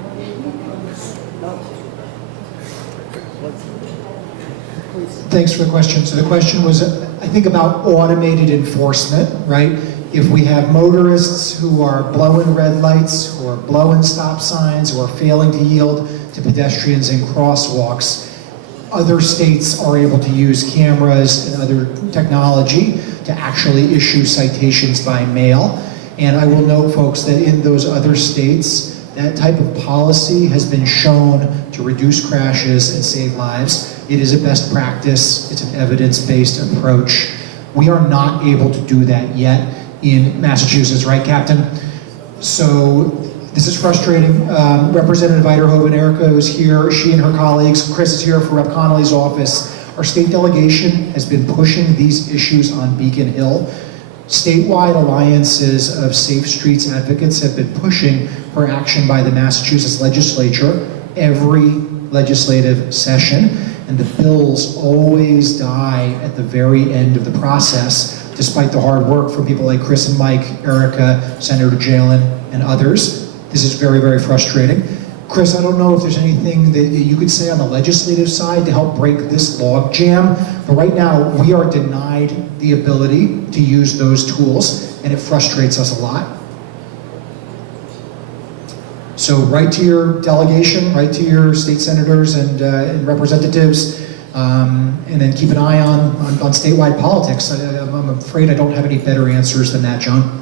Thanks for the question. So the question was, I think, about automated enforcement, right? If we have motorists who are blowing red lights, who are blowing stop signs, who are failing to yield to pedestrians in crosswalks, other states are able to use cameras and other technology to actually issue citations by mail. And I will note, folks, that in those other states, that type of policy has been shown to reduce crashes and save lives. It is a best practice. It's an evidence-based approach. We are not able to do that yet in Massachusetts, right, Captain? So this is frustrating. Representative Eiderhoven, Erica is here. She and her colleagues, Chris is here for Rep. Connolly's office. Our state delegation has been pushing these issues on Beacon Hill. Statewide alliances of Safe Streets advocates have been pushing for action by the Massachusetts legislature every legislative session, and the bills always die at the very end of the process, despite the hard work from people like Chris and Mike, Erica, Senator Jalen, and others. This is very, very frustrating. Chris, I don't know if there's anything that you could say on the legislative side to help break this log jam, but right now we are denied the ability to use those tools, and it frustrates us a lot. So write to your delegation, write to your state senators and representatives, and then keep an eye on statewide politics. I'm afraid I don't have any better answers than that, John.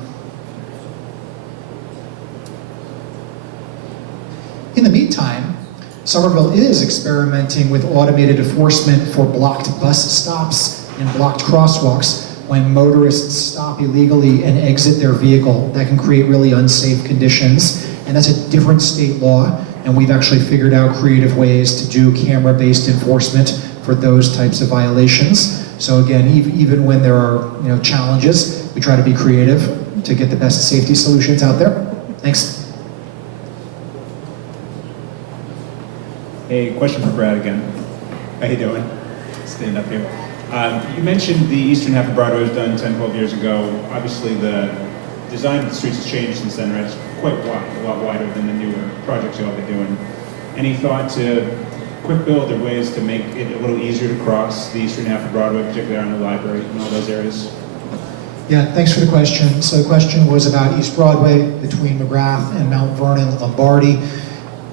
In the meantime, Somerville is experimenting with automated enforcement for blocked bus stops and blocked crosswalks when motorists stop illegally and exit their vehicle. That can create really unsafe conditions, and that's a different state law, and we've actually figured out creative ways to do camera-based enforcement for those types of violations. So again, even when there are challenges, we try to be creative to get the best safety solutions out there. Thanks. Hey, question for Brad again. How you doing? Stand up here. You mentioned the eastern half of Broadway was done 10, 12 years ago. Obviously, the design of the streets has changed since then, right? It's quite wide, a lot wider than the newer projects y'all been doing. Any thought to quick build or ways to make it a little easier to cross the eastern half of Broadway, particularly around the library and all those areas? Yeah, thanks for the question. So the question was about East Broadway between McGrath and Mount Vernon, Lombardi.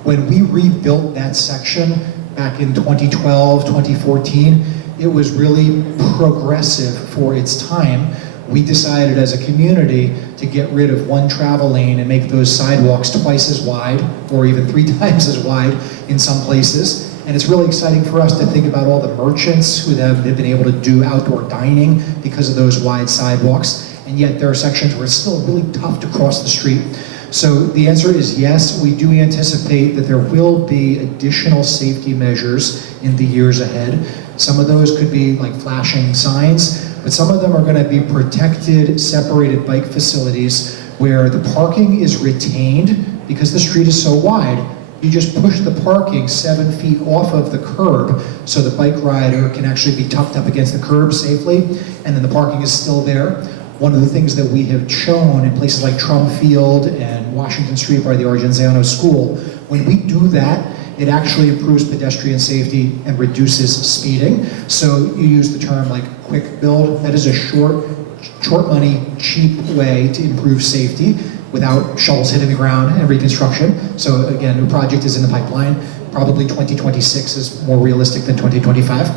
When we rebuilt that section back in 2012, 2014, it was really progressive for its time. We decided as a community to get rid of one travel lane and make those sidewalks twice as wide, or even 3 times as wide in some places. And it's really exciting for us to think about all the merchants who have been able to do outdoor dining because of those wide sidewalks. And yet there are sections where it's still really tough to cross the street. So the answer is yes, we do anticipate that there will be additional safety measures in the years ahead. Some of those could be like flashing signs, but some of them are going to be protected, separated bike facilities where the parking is retained because the street is so wide. You just push the parking 7 feet off of the curb so the bike rider can actually be tucked up against the curb safely, and then the parking is still there. One of the things that we have shown in places like Trump Field and Washington Street by the Argenzano School, when we do that, it actually improves pedestrian safety and reduces speeding. So you use the term like quick build. That is a short money, cheap way to improve safety without shovels hitting the ground and reconstruction. So again, the project is in the pipeline. Probably 2026 is more realistic than 2025.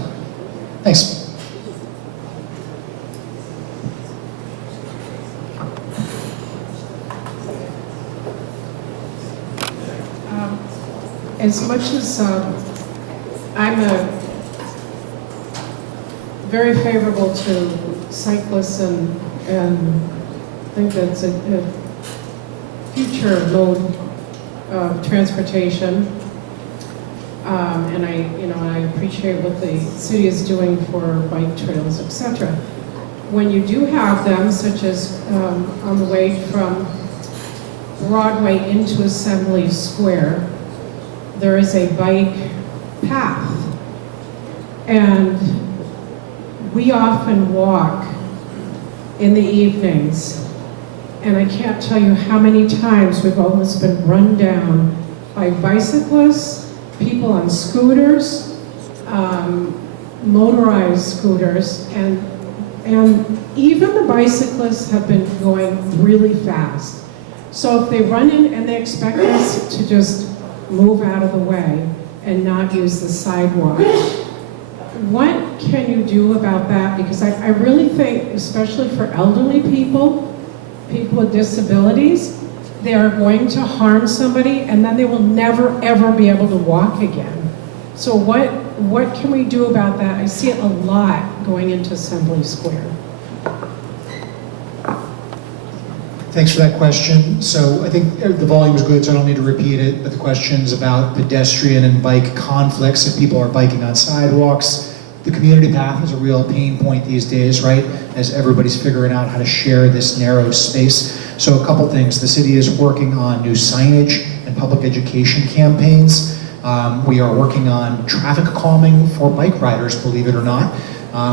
Thanks. As much as I'm very favorable to cyclists and think that's a future mode of transportation, and I appreciate what the city is doing for bike trails, etc. When you do have them, such as on the way from Broadway into Assembly Square, there is a bike path, and we often walk in the evenings, and I can't tell you how many times we've almost been run down by bicyclists, people on scooters, motorized scooters, and even the bicyclists have been going really fast. So if they run in and they expect us to just move out of the way and not use the sidewalk, what can you do about that? Because I really think, especially for elderly people, people with disabilities, they are going to harm somebody and then they will never ever be able to walk again. So what can we do about that? I see it a lot going into Assembly Square. Thanks for that question. So I think the volume is good, so I don't need to repeat it, but the question's about pedestrian and bike conflicts. If people are biking on sidewalks, the community path is a real pain point these days, right? As everybody's figuring out how to share this narrow space. So a couple things. The city is working on new signage and public education campaigns. We are working on traffic calming for bike riders, believe it or not,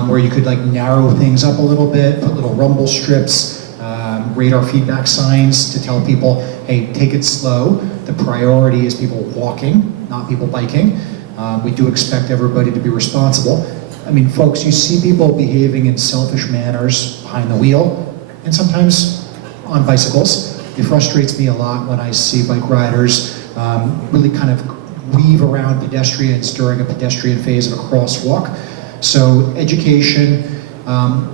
where you could like narrow things up a little bit, put little rumble strips, radar feedback signs to tell people, hey, take it slow. The priority is people walking, not people biking. We do expect everybody to be responsible. I mean, folks, you see people behaving in selfish manners behind the wheel, and sometimes on bicycles. It frustrates me a lot when I see bike riders really kind of weave around pedestrians during a pedestrian phase of a crosswalk. So education,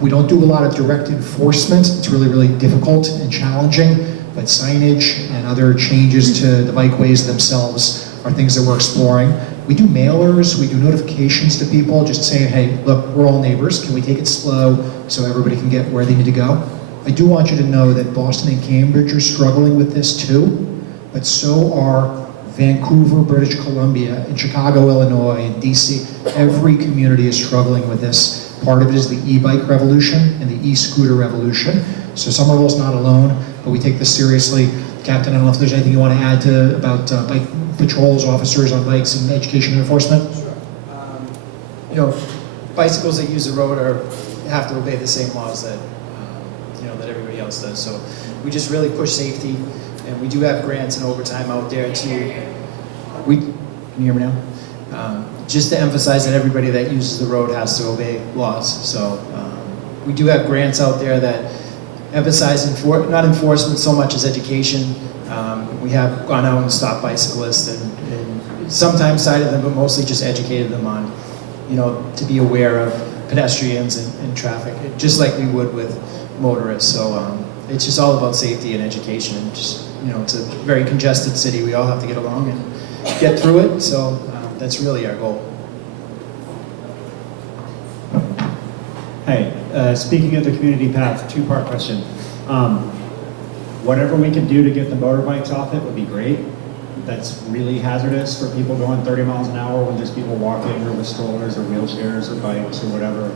we don't do a lot of direct enforcement. It's really, really difficult and challenging, but signage and other changes to the bikeways themselves are things that we're exploring. We do mailers, we do notifications to people, just saying, hey, look, we're all neighbors. Can we take it slow so everybody can get where they need to go? I do want you to know that Boston and Cambridge are struggling with this too, but so are Vancouver, British Columbia, and Chicago, Illinois, and DC. Every community is struggling with this. Part of it is the e-bike revolution and the e-scooter revolution. So Somerville's not alone, but we take this seriously. Captain, I don't know if there's anything you want to add to about bike patrols, officers on bikes, and education and enforcement? Sure. Bicycles that use the road have to obey the same laws that that everybody else does. So we just really push safety, and we do have grants and overtime out there to. Can you hear me now? Just to emphasize that everybody that uses the road has to obey laws. So we do have grants out there that emphasize not enforcement so much as education. We have gone out and stopped bicyclists and sometimes cited them, but mostly just educated them on, to be aware of pedestrians and traffic, just like we would with motorists. So it's just all about safety and education, and just, it's a very congested city. We all have to get along and get through it. So that's really our goal. Hey, speaking of the community path, two-part question. Whatever we can do to get the motorbikes off it would be great. That's really hazardous for people going 30 miles an hour when there's people walking or with strollers or wheelchairs or bikes or whatever.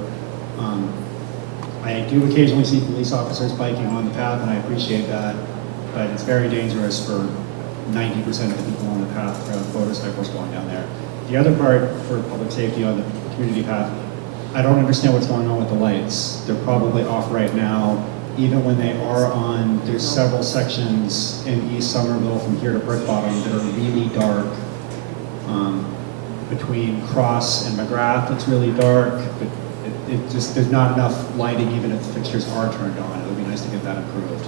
I do occasionally see police officers biking on the path, and I appreciate that, but it's very dangerous for 90% of the people on the path for motorcycles going down there. The other part for public safety on the community path, I don't understand what's going on with the lights. They're probably off right now. Even when they are on, there's several sections in East Somerville from here to Brick Bottom that are really dark. Between Cross and McGrath, it's really dark, but it just, there's not enough lighting even if the fixtures are turned on. It would be nice to get that improved.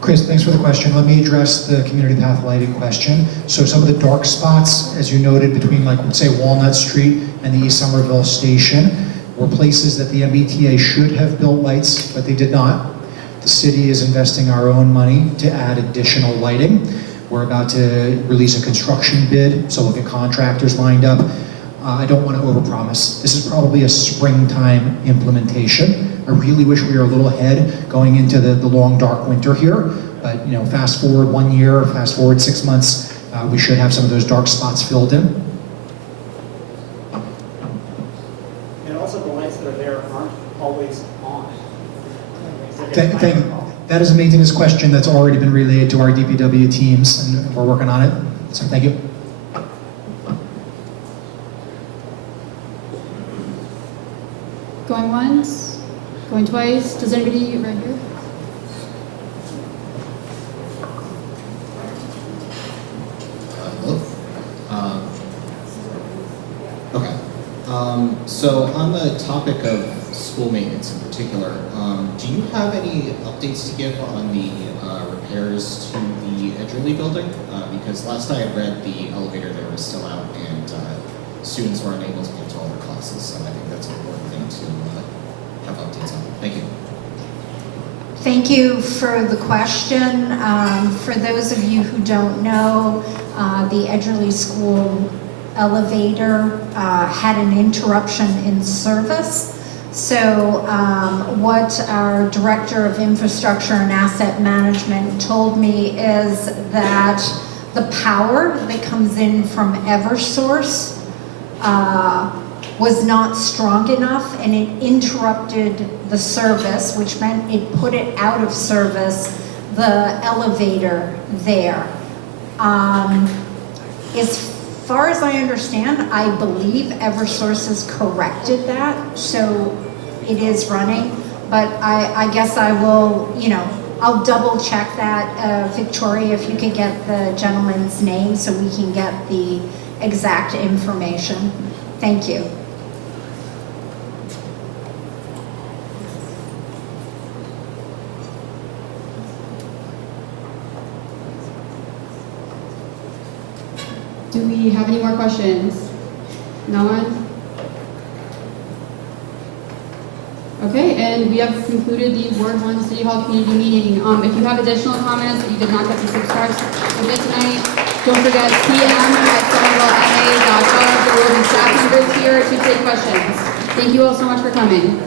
Chris, thanks for the question. Let me address the community path lighting question. So some of the dark spots, as you noted, between, like, let's say Walnut Street and the East Somerville station, were places that the MBTA should have built lights, but they did not. The city is investing our own money to add additional lighting. We're about to release a construction bid, so look at contractors lined up. I don't want to overpromise. This is probably a springtime implementation. I really wish we were a little ahead going into the long dark winter here, but fast forward 1 year, fast forward 6 months, we should have some of those dark spots filled in. And also the lights that are there aren't always on. That is a maintenance question that's already been relayed to our DPW teams, and we're working on it, so thank you. Going once, going twice. Does anybody right here? Hello. Okay. So on the topic of school maintenance in particular, do you have any updates to give on the repairs to the Edgerly building? Because last I had read, the elevator there was still out and students were unable to get to all their classes, so I think that's an important thing to have updates on. Thank you. Thank you for the question. For those of you who don't know, the Edgerly School elevator had an interruption in service. So what our Director of Infrastructure and Asset Management told me is that the power that comes in from Eversource was not strong enough, and it interrupted the service, which meant it put it out of service, the elevator there. As far as I understand, I believe Eversource has corrected that, so it is running, but I guess I will, I'll double check that. Victoria, if you could get the gentleman's name so we can get the exact information. Thank you. Do we have any more questions? No one? Okay, and we have concluded the Ward 1 City Hall Community Meeting. If you have additional comments that you did not get to subscribe to tonight, don't forget pm@somervillema.gov. There will be staff members here to take questions. Thank you all so much for coming.